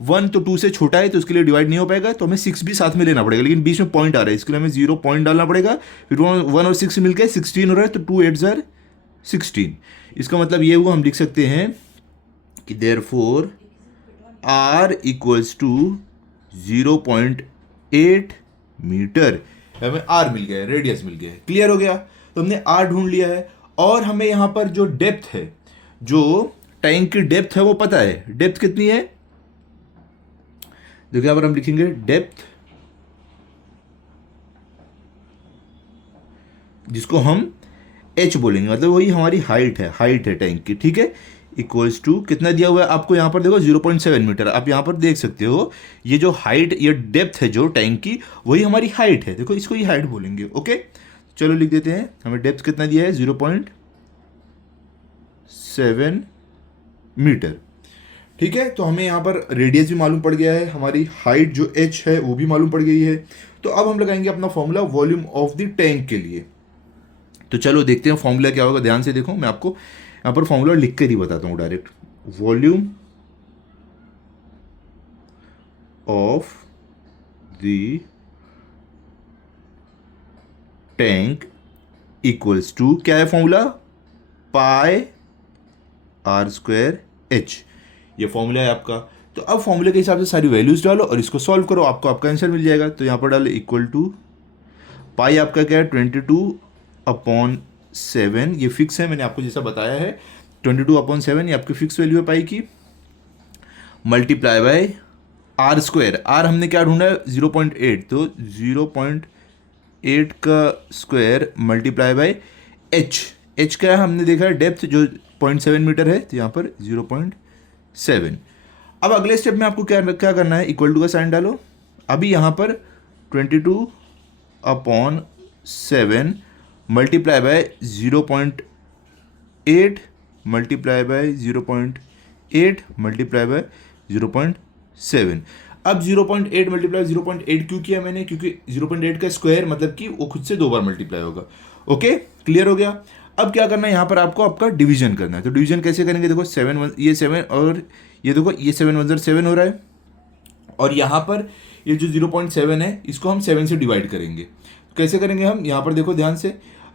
1 तो 2 से छोटा है तो इसके लिए डिवाइड नहीं हो पाएगा, तो हमें 6 भी साथ में लेना पड़ेगा, लेकिन बीच में पॉइंट आ रहा है, इसके लिए हमें 0 पॉइंट डालना पड़ेगा। फिर 1 और 6 मिलकर 16 हो रहा है, तो 2 8 ज़ा 16। इसका मतलब ये हुआ, हम लिख सकते हैं कि therefore r equals to 0.8 metre. हमें r मिल गया है, रेडियस मिल गया है। क्लियर हो गया। तो हमने r ढूंढ लिया है, और हमें यहां पर जो डेप्थ है, जो टैंक की डेप्थ है वो पता है। डेप्थ कितनी है, देखो यहां पर हम लिखेंगे डेप्थ, जिसको हम h बोलेंगे, मतलब वही हमारी हाइट है टैंक की। ठीक है, इक्वल्स टू कितना दिया हुआ है आपको यहाँ पर देखो 0.7 मीटर। आप यहाँ पर देख सकते हो ये जो हाइट, ये डेप्थ है जो टैंक की, वही हमारी हाइट है। देखो इसको ही हाइट बोलेंगे। ओके, चलो लिख देते हैं। हमें डेप्थ कितना दिया है 0.7 मीटर। ठीक है, तो हमें यहाँ पर रेडियस भी मालूम पड़ गया है, हमारी हाइट जो h है वो भी मालूम पड़ गई है। तो अब हम लगाएंगे अपना formula volume of the tank के लिए। तो चलो देखते हैं फॉर्मूला क्या होगा। ध्यान से देखो, मैं आपको यहाँ पर फॉर्मूला लिख कर ही बताता हूँ direct. Volume of the tank equals to क्या है फॉर्मूला, πr²h। ये फॉर्मूला है आपका। तो अब फॉर्मूले के हिसाब से सारी वैल्यूज डालो और इसको सॉल्व करो, आपको आपका आंसर मिल जाएगा। तो यहाँ पर डालो इक्वल टू पाई, आपका क्या है 22/7। ये फिक्स है, मैंने आपको जैसा बताया है 22/7 ये आपकी फिक्स वैल्यू है पाई की, मल्टीप्लाई बाय r²। r हमने क्या ढूंढा है 0.8, तो 0.8 का square multiply bye h। h क्या है हमने देखा है डेप्थ जो 0.7 मीटर है, तो यहाँ पर 0.7 7। अब अगले स्टेप में आपको क्या क्या करना है, इक्वल टू का साइन डालो। अभी यहाँ पर 22/7 multiply bye 0.8 multiply by 0.8 multiply by 0.7। अब 0.8 मल्टीप्लाई 0.8 क्यों किया मैंने, क्योंकि 0.8 का स्क्वायर मतलब कि वो खुद से 2 बार मल्टीप्लाई होगा। ओके, क्लियर हो गया। अब क्या करना है, यहाँ पर आपको आपका डिवीजन करना है। तो डिवीजन कैसे करेंगे, देखो 7 ये 7 और ये देखो ये 7 1 7 हो रहा है, और यहाँ पर ये जो 0.7 है इसको हम 7 से डिवाइड करेंगे। कैसे करेंगे हम, यहाँ पर देखो ध्यान से,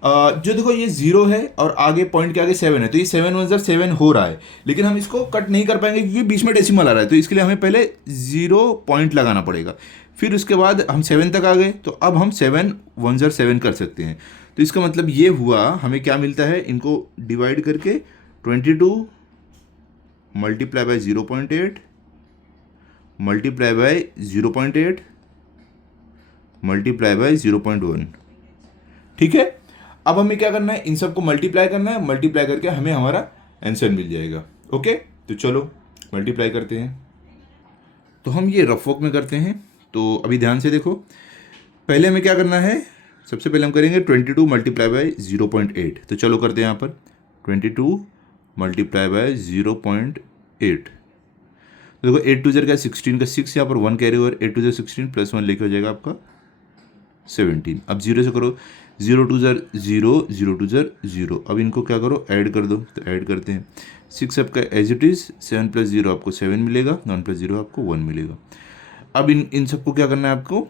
जो देखो ये 0 है और आगे पॉइंट के आगे 7 है, तो ये 7 1 7 हो रहा है, लेकिन हम इसको कट नहीं कर पाएंगे क्योंकि बीच में डेसिमल आ रहा है। तो इसके लिए हमें पहले 0 पॉइंट लगाना पड़ेगा, फिर उसके बाद हम 7 तक आ गए, तो अब हम 7 1 7 कर सकते हैं। तो इसका मतलब ये हुआ, हमें क्या मिलता है, इनको डिवाइड करके 22 multiply bye 0.8 multiply by 0.8 multiply by 0.1। ठीक है, अब हमें क्या करना है, इन सबको मल्टीप्लाई करना है, मल्टीप्लाई करके हमें हमारा आंसर मिल जाएगा। ओके, तो चलो मल्टीप्लाई करते हैं। तो हम ये रफ वर्क में करते हैं। तो अभी ध्यान से देखो, पहले हमें क्या करना है, सबसे पहले हम करेंगे 22 मल्टीप्लाई बाय 0.8। तो चलो करते हैं यहाँ पर 22 मल्टीप्लाई बाय 0.8। तो देखो 8 2 ज़र का 16 का 6, यहाँ पर 1 कैरी ओवर, 8 2 ज़र 16 प्लस 1 लेके हो जाएगा आपका 17। अब 0 से करो, 0 2 ज़र 0, 0 2 ज़र 0। अब इनको क्या करो, ऐड कर दो। तो ऐड करते हैं, 6 आपका एज इट इज़, 7 + 0 आपको 7 मिलेगा, 1 + 0 आपको 1 मिलेगा। अब इन सबको क्या करना है आपको,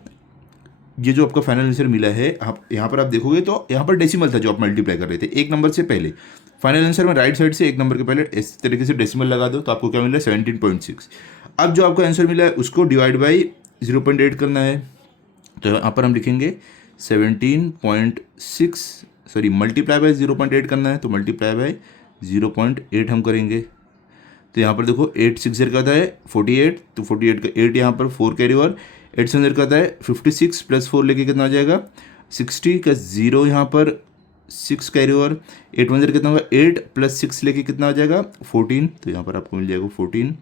ये जो आपका फाइनल आंसर मिला है, आप यहाँ पर आप देखोगे तो यहाँ पर डेसिमल था जो आप मल्टीप्लाई कर रहे थे एक नंबर से पहले। फाइनल आंसर में राइट साइड से एक नंबर के पहले इस तरीके से डेसिमल लगा दो, तो आपको क्या मिला है 17.6। अब जो आपका आंसर मिला है उसको डिवाइड बाई 0.8 करना है। तो यहाँ पर हम लिखेंगे 17.6, सॉरी मल्टीप्लाई बाय 0.8 करना है, तो मल्टीप्लाई बाय 0.8 हम करेंगे। तो यहाँ पर देखो 8 6 ज़र का आता है 48, तो 48 का 8 यहाँ पर 4 कैरी ओवर, 8 7 ज़र का आता है 56 प्लस 4 लेके कितना आ जाएगा 60 का 0 यहाँ पर 6 कैरी ओवर, 8 1 ज़र कितना होगा 8 प्लस 6 लेके कितना आ जाएगा 14। तो यहाँ पर आपको मिल जाएगा 14।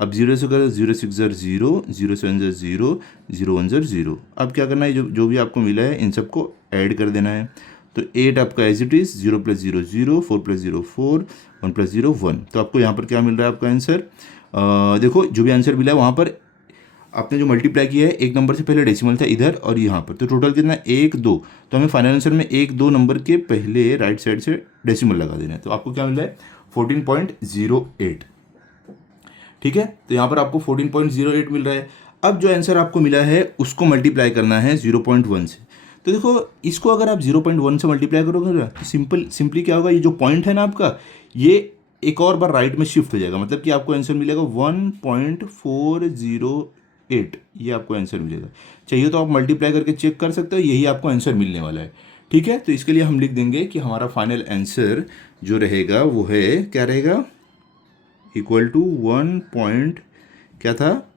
अब 0 से करो, 0 6 ज़र 0, 0 7 ज़र 0, 0 1 ज़र 0। अब क्या करना है, जो भी आपको मिला है इन सबको ऐड कर देना है। तो 8 आपका एज इट इज़, 0 + 0 0, 4 + 0 4, 1 + 0 1। तो आपको यहाँ पर क्या मिल रहा है आपका आंसर, देखो जो भी आंसर मिला है वहाँ पर आपने जो मल्टीप्लाई किया है एक नंबर से पहले डेसिमल था इधर और यहाँ पर, तो टोटल कितना 1 2। तो हमें फाइनल आंसर में 1 2 नंबर के पहले राइट साइड से डेसिमल लगा देना है। तो आपको क्या मिल रहा है 14.08। ठीक है, तो यहाँ पर आपको 14.08 मिल रहा है। अब जो आंसर आपको मिला है उसको मल्टीप्लाई करना है 0.1 से। तो देखो इसको अगर आप 0.1 से मल्टीप्लाई करोगे ना, तो सिंपली क्या होगा, ये जो पॉइंट है ना आपका, ये एक और बार राइट में शिफ्ट हो जाएगा, मतलब कि आपको आंसर मिलेगा 1.408। ये आपको आंसर मिलेगा। चाहिए तो आप मल्टीप्लाई करके चेक कर सकते हो, यही आपको आंसर मिलने वाला है। ठीक है, तो इसके लिए हम लिख देंगे कि हमारा फाइनल आंसर जो रहेगा वो है, क्या रहेगा, इक्वल टू 1. क्या था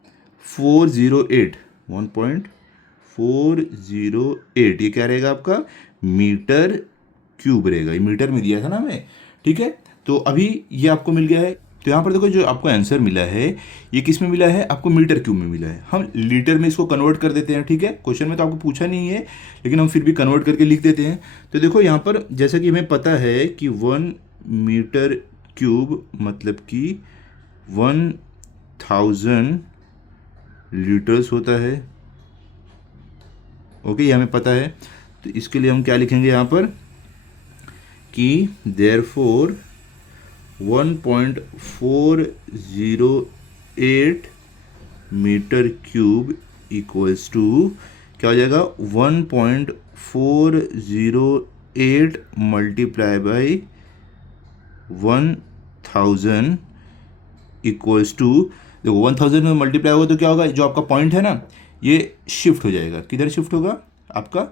408, 1.408। ये क्या रहेगा आपका मीटर क्यूब रहेगा, ये मीटर में दिया था ना हमें। ठीक है, तो अभी ये आपको मिल गया है। तो यहाँ पर देखो जो आपको आंसर मिला है ये किस में मिला है, आपको मीटर क्यूब में मिला है। हम लीटर में इसको कन्वर्ट कर देते हैं। ठीक है, क्वेश्चन में तो आपको पूछा नहीं है, लेकिन हम फिर भी कन्वर्ट करके लिख देते हैं। तो देखो यहाँ पर जैसा कि हमें पता है कि 1 मीटर क्यूब मतलब कि 1000 लीटर्स होता है। ओके, ये हमें पता है। तो इसके लिए हम क्या लिखेंगे यहाँ पर कि therefore 1.408 metre cube equals to क्या हो जाएगा 1.408 मल्टीप्लाई बाई 1000 इक्वल्स टू, देखो 1000 में मल्टीप्लाई होगा तो क्या होगा, जो आपका पॉइंट है ना ये शिफ्ट हो जाएगा। किधर शिफ्ट होगा, आपका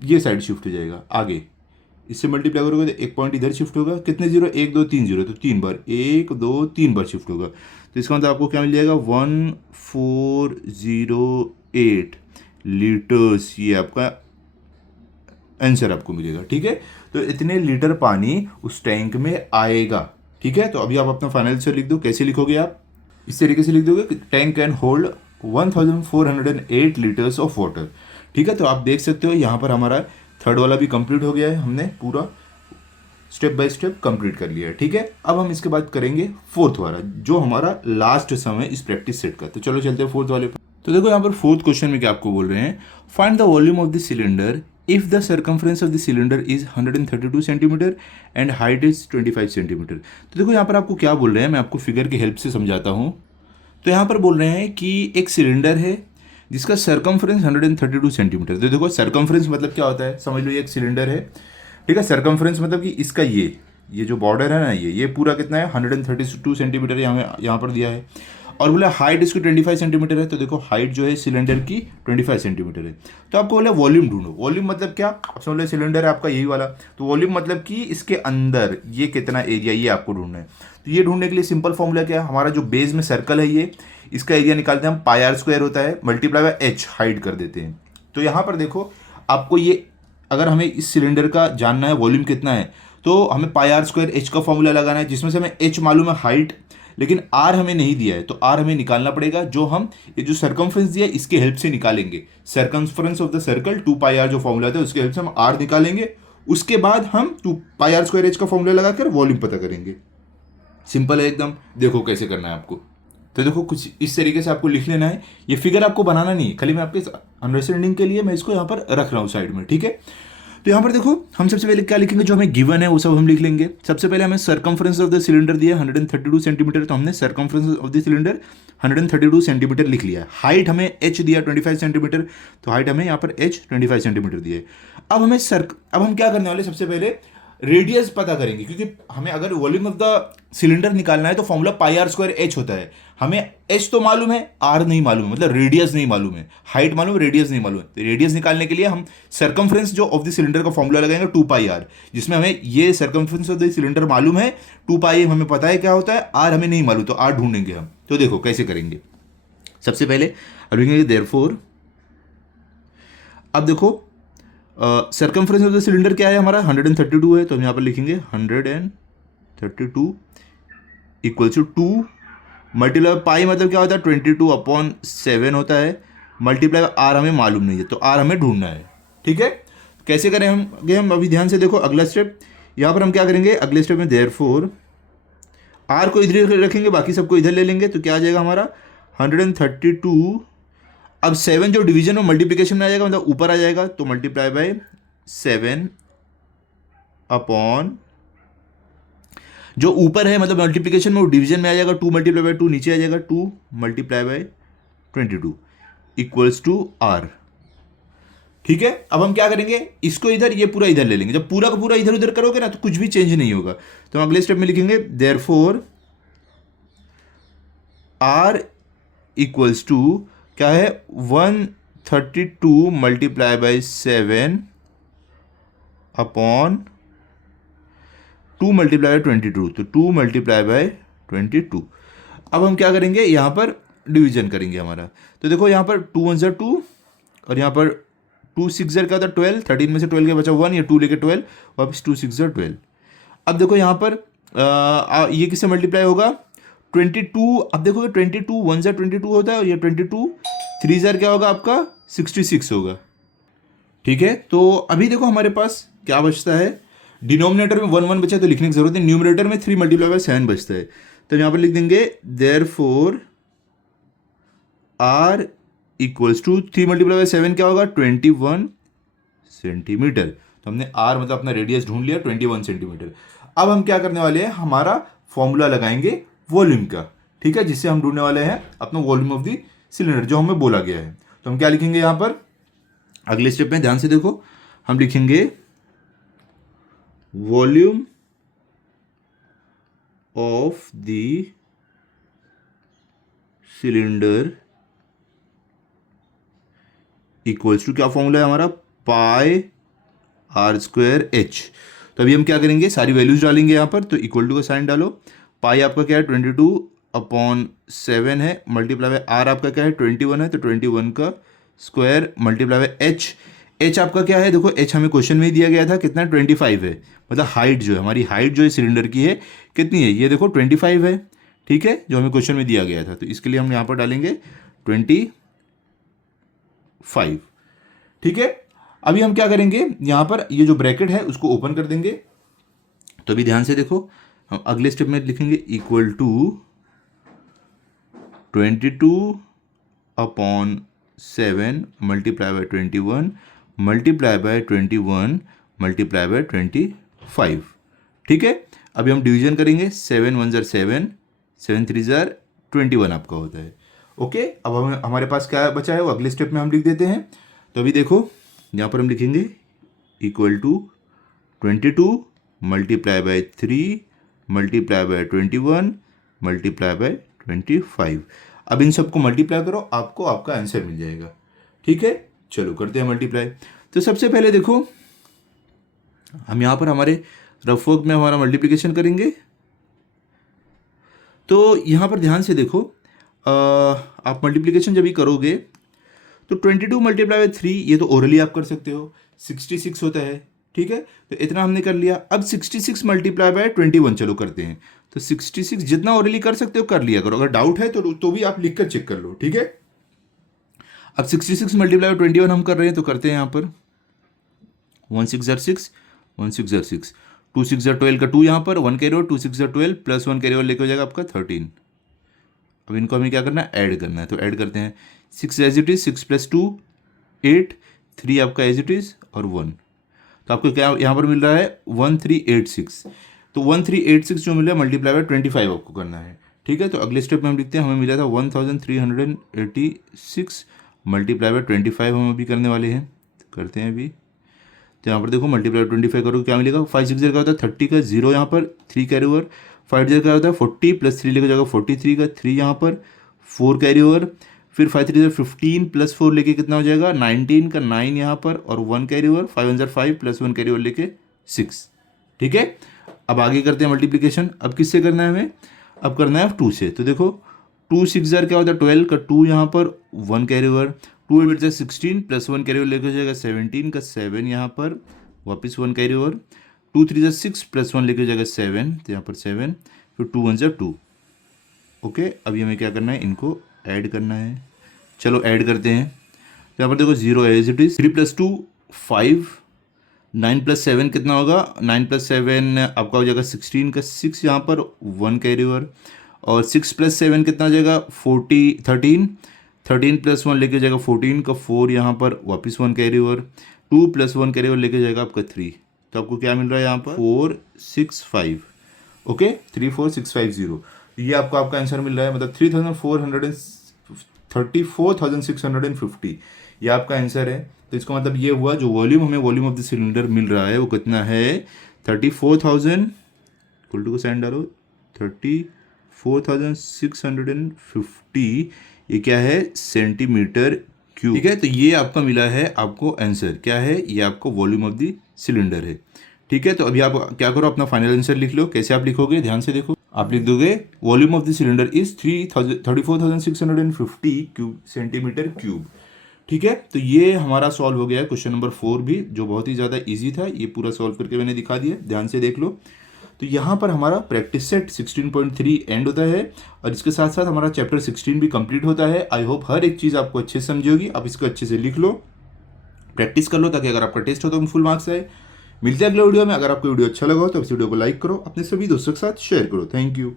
ये साइड शिफ्ट हो जाएगा आगे। इससे मल्टीप्लाई करोगे तो एक पॉइंट इधर शिफ्ट होगा। कितने जीरो, 1 2 3 जीरो, तो 3 बार, 1 2 3 बार शिफ्ट होगा। तो इसका मतलब आपको क्या मिल जाएगा 1408 लीटर्स, ये आपका आंसर आपको मिलेगा। ठीक है, तो इतने लीटर पानी उस टैंक में आएगा। ठीक है, तो अभी आप अपना फाइनल आंसर लिख दो। कैसे लिखोगे आप, इस तरीके से लिख दोगे कि tank can hold 1408 litres of water. ठीक है, तो आप देख सकते हो यहाँ पर हमारा थर्ड वाला भी कंप्लीट हो गया है, हमने पूरा स्टेप बाय स्टेप कंप्लीट कर लिया है। ठीक है, अब हम इसके बाद करेंगे फोर्थ वाला, जो हमारा लास्ट समय इस प्रैक्टिस सेट का। तो चलो चलते हैं फोर्थ वाले पे। तो देखो यहाँ पर फोर्थ क्वेश्चन में क्या आपको बोल रहे हैं, find the volume of the cylinder if the circumference of the cylinder is 132 centimetre and height is 25 centimetre. तो देखो यहाँ पर आपको क्या बोल रहे हैं, मैं आपको फिगर की हेल्प से समझाता हूँ। तो यहाँ पर बोल रहे हैं कि एक सिलेंडर है जिसका सर्कमफ्रेंस 132 सेंटीमीटर। तो देखो सर्कमफ्रेंस मतलब क्या होता है, समझ लो ये एक सिलेंडर है। ठीक है, सर्कमफ्रेंस मतलब कि इसका ये जो बॉर्डर है ना, ये पूरा कितना है 132 सेंटीमीटर यहाँ पर दिया है। और बोला हाइट इसकी 25 सेंटीमीटर है। तो देखो हाइट जो है सिलेंडर की 25 सेंटीमीटर है। तो आपको बोला वॉल्यूम ढूंढो। वॉल्यूम मतलब क्या, आप समझ लो सिलेंडर है आपका यही वाला, तो वॉल्यूम मतलब कि इसके अंदर ये कितना एरिया, ये आपको ढूंढना है। तो ये ढूंढने के लिए सिंपल फॉर्मूला क्या है, हमारा जो बेस में सर्कल है ये, इसका एरिया निकालते हैं हम, पाई आर स्क्वायर होता है मल्टीप्लाई बाय एच, हाइट कर देते हैं। तो यहाँ पर देखो आपको ये, अगर हमें इस सिलेंडर का जानना है वॉल्यूम कितना है, तो हमें पाई आर स्क्वायर एच का फॉर्मूला लगाना है, जिसमें से हमें एच मालूम है हाइट, लेकिन आर हमें नहीं दिया है, तो आर हमें निकालना पड़ेगा, जो हम ये जो सर्कमफ्रेंस दिया है इसके हेल्प से निकालेंगे। Circumference of the circle 2 pi R जो फॉर्मूला था उसके हेल्प से हम आर निकालेंगे। उसके बाद हम 2 पाई आर स्क्वायर एच का फॉर्मूला लगाकर वॉल्यूम पता करेंगे। सिंपल है एकदम, देखो कैसे करना है आपको। तो देखो कुछ इस तरीके से आपको लिख लेना है, ये फिगर आपको बनाना नहीं है, खाली मैं आपके अंडरस्टैंडिंग के लिए मैं इसको यहाँ पर रख रहा हूँ साइड में। ठीक है, तो यहाँ पर देखो हम सबसे पहले क्या लिखेंगे, जो हमें गिवन है वो सब हम लिख लेंगे। सबसे पहले हमें सर्कमफ्रेंस ऑफ द सिलेंडर दिया 132 सेंटीमीटर, तो हमने circumference of the cylinder 132 centimetre लिख लिया है। हाइट हमें एच दिया 25 सेंटीमीटर, तो हाइट हमें यहाँ पर एच 25 सेंटीमीटर दिया है। अब हम क्या करने वाले, सबसे पहले रेडियस पता करेंगे, क्योंकि हमें अगर वॉल्यूम ऑफ द सिलेंडर निकालना है तो formula pi are square H होता है। हमें एच तो मालूम है, आर नहीं मालूम है, मतलब रेडियस नहीं मालूम है। हाइट मालूम है, रेडियस नहीं मालूम है। तो रेडियस निकालने के लिए हम सर्कमफ्रेंस जो ऑफ द सिलेंडर का फॉर्मूला लगाएंगे 2 पाई आर, जिसमें हमें ये सर्कमफ्रेंस ऑफ द सिलेंडर मालूम है 2 पाई, हमें पता है क्या होता है, आर हमें नहीं मालूम, तो आर ढूंढेंगे हम। तो देखो कैसे करेंगे, सबसे पहले हम लिखेंगे देयरफॉर। अब देखो सर्कमफ्रेंस ऑफ द सिलेंडर क्या है हमारा 132 है, तो हम यहाँ पर लिखेंगे 132 इक्वल्स टू 2 मल्टीप्लाई पाई मतलब क्या होता है 22/7 होता है, मल्टीप्लाई आर हमें मालूम नहीं है, तो आर हमें ढूंढना है। ठीक है, कैसे करें हम अभी ध्यान से देखो अगला स्टेप। यहाँ पर हम क्या करेंगे, अगले स्टेप में देयरफॉर आर को इधर रखेंगे, बाकी सबको इधर ले लेंगे, तो क्या आ जाएगा हमारा 132। अब 7 जो डिवीजन और मल्टीप्लिकेशन में आ जाएगा, मतलब ऊपर आ जाएगा, तो मल्टीप्लाई बाय 7 अपॉन जो ऊपर है, मतलब मल्टीप्लिकेशन में वो डिवीजन में आ जाएगा, 2 मल्टीप्लाई बाय 2 नीचे आ जाएगा, 2 multiply by 22 equals to R. ठीक है, अब हम क्या करेंगे, इसको इधर, ये पूरा इधर ले लेंगे। जब पूरा का पूरा इधर उधर करोगे ना तो कुछ भी चेंज नहीं होगा। तो हम अगले स्टेप में लिखेंगे देयरफॉर आर इक्वल्स टू क्या है 132 multiply by 7 upon 2 multiply by 22, तो 2 मल्टीप्लाई बाय 22। अब हम क्या करेंगे, यहाँ पर डिवीजन करेंगे हमारा। तो देखो यहाँ पर 2 1 2 और यहाँ पर 2 6 क्या होता है 12, 13 में से 12 के बचा 1, ये 2 लेके 12, वापस 2 6 12। अब देखो यहाँ पर ये किससे मल्टीप्लाई होगा 22। अब देखोगे 22 1 22 होता है, और ये 22 3 क्या होगा आपका 66 होगा। ठीक है, तो अभी देखो हमारे पास क्या बचता है, डिनोमिनेटर में 1 1 बचा तो लिखने की जरूरत है, न्यूमरेटर में 3 मल्टीप्लाई बाय 7 बचता है। तो यहाँ पर लिख देंगे therefore R equals to 3 multiply by 7 क्या होगा 21 सेंटीमीटर। तो हमने आर मतलब अपना रेडियस ढूंढ लिया 21 सेंटीमीटर। अब हम क्या करने वाले हैं, हमारा फॉर्मूला लगाएंगे वॉल्यूम का। ठीक है, जिससे हम ढूंढने वाले हैं अपना वॉल्यूम ऑफ द सिलेंडर, जो हमें बोला गया है। तो हम क्या लिखेंगे यहाँ पर अगले स्टेप में, ध्यान से देखो, हम लिखेंगे volume of the cylinder equals to क्या फॉर्मूला है हमारा पाई आर स्क्वायर एच। तो अभी हम क्या करेंगे, सारी वैल्यूज डालेंगे यहाँ पर। तो इक्वल टू का साइन डालो, पाई आपका क्या है 22/7 है, मल्टीप्लाई बाय आर आपका क्या है 21 है, तो 21 का square multiply by H. H आपका क्या है, देखो एच हमें क्वेश्चन में ही दिया गया था, कितना 25 है, मतलब हाइट जो है हमारी, हाइट जो है सिलेंडर की है कितनी है, ये देखो 25 है। ठीक है, जो हमें क्वेश्चन में दिया गया था। तो इसके लिए हम यहाँ पर डालेंगे 25। ठीक है, अभी हम क्या करेंगे, यहाँ पर ये जो ब्रैकेट है उसको ओपन कर देंगे। तो अभी ध्यान से देखो, हम अगले स्टेप में लिखेंगे equal to 22/7 multiply by 21 multiply by 21 multiply by 25। ठीक है, अभी हम डिवीजन करेंगे। 7 1 जार 7, 7 3 जार 21 आपका होता है। ओके, अब हम हमारे पास क्या बचा है वो अगले स्टेप में हम लिख देते हैं। तो अभी देखो, यहाँ पर हम लिखेंगे equal to 22 multiply by 3 multiply by 21 multiply by 25। अब इन सबको मल्टीप्लाई करो, आपको आपका आंसर मिल जाएगा। ठीक है, चलो करते हैं मल्टीप्लाई। तो सबसे पहले देखो, हम यहाँ पर हमारे रफ वर्क में हमारा मल्टीप्लिकेशन करेंगे। तो यहाँ पर ध्यान से देखो, आप मल्टीप्लिकेशन जब भी करोगे तो 22 मल्टीप्लाई बाय 3 ये तो ओरली आप कर सकते हो, 66 होता है। ठीक है, तो इतना हमने कर लिया। अब 66 मल्टीप्लाई बाय 21 चलो करते हैं। तो 66 जितना ओरली कर सकते हो कर लिया करो, अगर डाउट है तो भी आप लिख कर चेक कर लो। ठीक है, अब 66 मल्टीप्लाई बाय 21 हम कर रहे हैं, तो करते हैं यहाँ पर 1 6 जार 6, 1 6 जार 6, 2 6 जार 12 का 2 यहाँ पर 1 carry over, 2 6 jar 12 plus 1 carry over लेके हो जाएगा आपका 13। अब इनको हमें क्या करना है, ऐड करना है। तो ऐड करते हैं, 6 एज इट इज, 6 प्लस 2 8, 3 आपका एज इट इज और 1। तो आपको क्या यहाँ पर मिल रहा है 1386। तो 1386 जो मिल रहा है मल्टीप्लाई बाय 25 आपको करना है। ठीक है, तो अगले स्टेप में हम लिखते हैं, हमें मिला था 1386 मल्टीप्लाई बाय 25 हम अभी करने वाले हैं। तो करते हैं अभी। तो यहाँ पर देखो मल्टीप्लाई 25 करोगे क्या मिलेगा, 5 6 का होता है 30 का 0 यहाँ पर 3 कैरी ओवर, 5 0 का होता है 40 प्लस 3 लेके जाएगा 43 का 3 यहाँ पर 4 कैरी ओवर, फिर 5 3 15 प्लस 4 लेके कितना हो जाएगा 19 का 9 यहाँ पर और 1 carry over, 5 1 5 plus 1 carry over लेके 6। ठीक है, अब आगे करते हैं मल्टीप्लिकेशन। अब किससे करना है हमें, अब करना है 2 से। तो देखो 2 6 जार क्या होता है 12 का 2 यहाँ पर 1 carry over, 2 8 jar 16 plus 1 carry over लेके हो जाएगा 17 का 7 यहाँ पर वापस 1 कैरी ओवर, 2 3 जार 6 प्लस 1 लेके हो जाएगा 7, तो यहाँ पर 7, फिर 2 1 जार 2। ओके, अभी हमें क्या करना है, इनको ऐड करना है। चलो ऐड करते हैं। तो यहाँ पर देखो 0 as it is, 3 plus 2 5, 9 plus 7 कितना होगा, 9 प्लस 7 आपका हो जाएगा 16 का 6 यहाँ पर 1 कैरी ओवर, और 6 प्लस 7 कितना हो जाएगा 13, 13 प्लस 1 लेके जाएगा 14 का 4 यहाँ पर वापस 1 carry over, 2 plus 1 carry over लेके जाएगा आपका 3। तो आपको क्या मिल रहा है यहाँ पर 4 6 5। ओके, 34650, ये आपको आपका आंसर मिल रहा है, मतलब 34,650 ये आपका आंसर है। तो इसका मतलब ये हुआ, जो वॉल्यूम हमें वॉल्यूम ऑफ द सिलेंडर मिल रहा है वो कितना है 34,000 इक्वल टू को साइन डालो 34,650, ये क्या है सेंटीमीटर क्यूब। ठीक है, तो ये आपका मिला है आपको आंसर, क्या है ये आपको वॉल्यूम ऑफ द सिलेंडर है। ठीक है, तो अभी आप क्या करो, अपना फाइनल आंसर लिख लो। कैसे आप लिखोगे, ध्यान से देखो, आप लिख दोगे volume of the cylinder is 34,650 cube centimetre cube. ठीक है, तो ये हमारा सॉल्व हो गया है क्वेश्चन नंबर 4 भी, जो बहुत ही ज़्यादा इजी था। ये पूरा सॉल्व करके मैंने दिखा दिया, ध्यान से देख लो। तो यहाँ पर हमारा प्रैक्टिस सेट 16.3 एंड होता है, और इसके साथ साथ हमारा चैप्टर 16 भी कंप्लीट होता है। आई होप हर एक चीज़ आपको अच्छे से समझी होगी। आप इसको अच्छे से लिख लो, प्रैक्टिस कर लो, ताकि अगर आपका टेस्ट हो तो फुल मार्क्स आए। मिलते हैं अगले वीडियो में। अगर आपको वीडियो अच्छा लगा हो तो इस वीडियो को लाइक करो, अपने सभी दोस्तों के साथ शेयर करो। Thank you.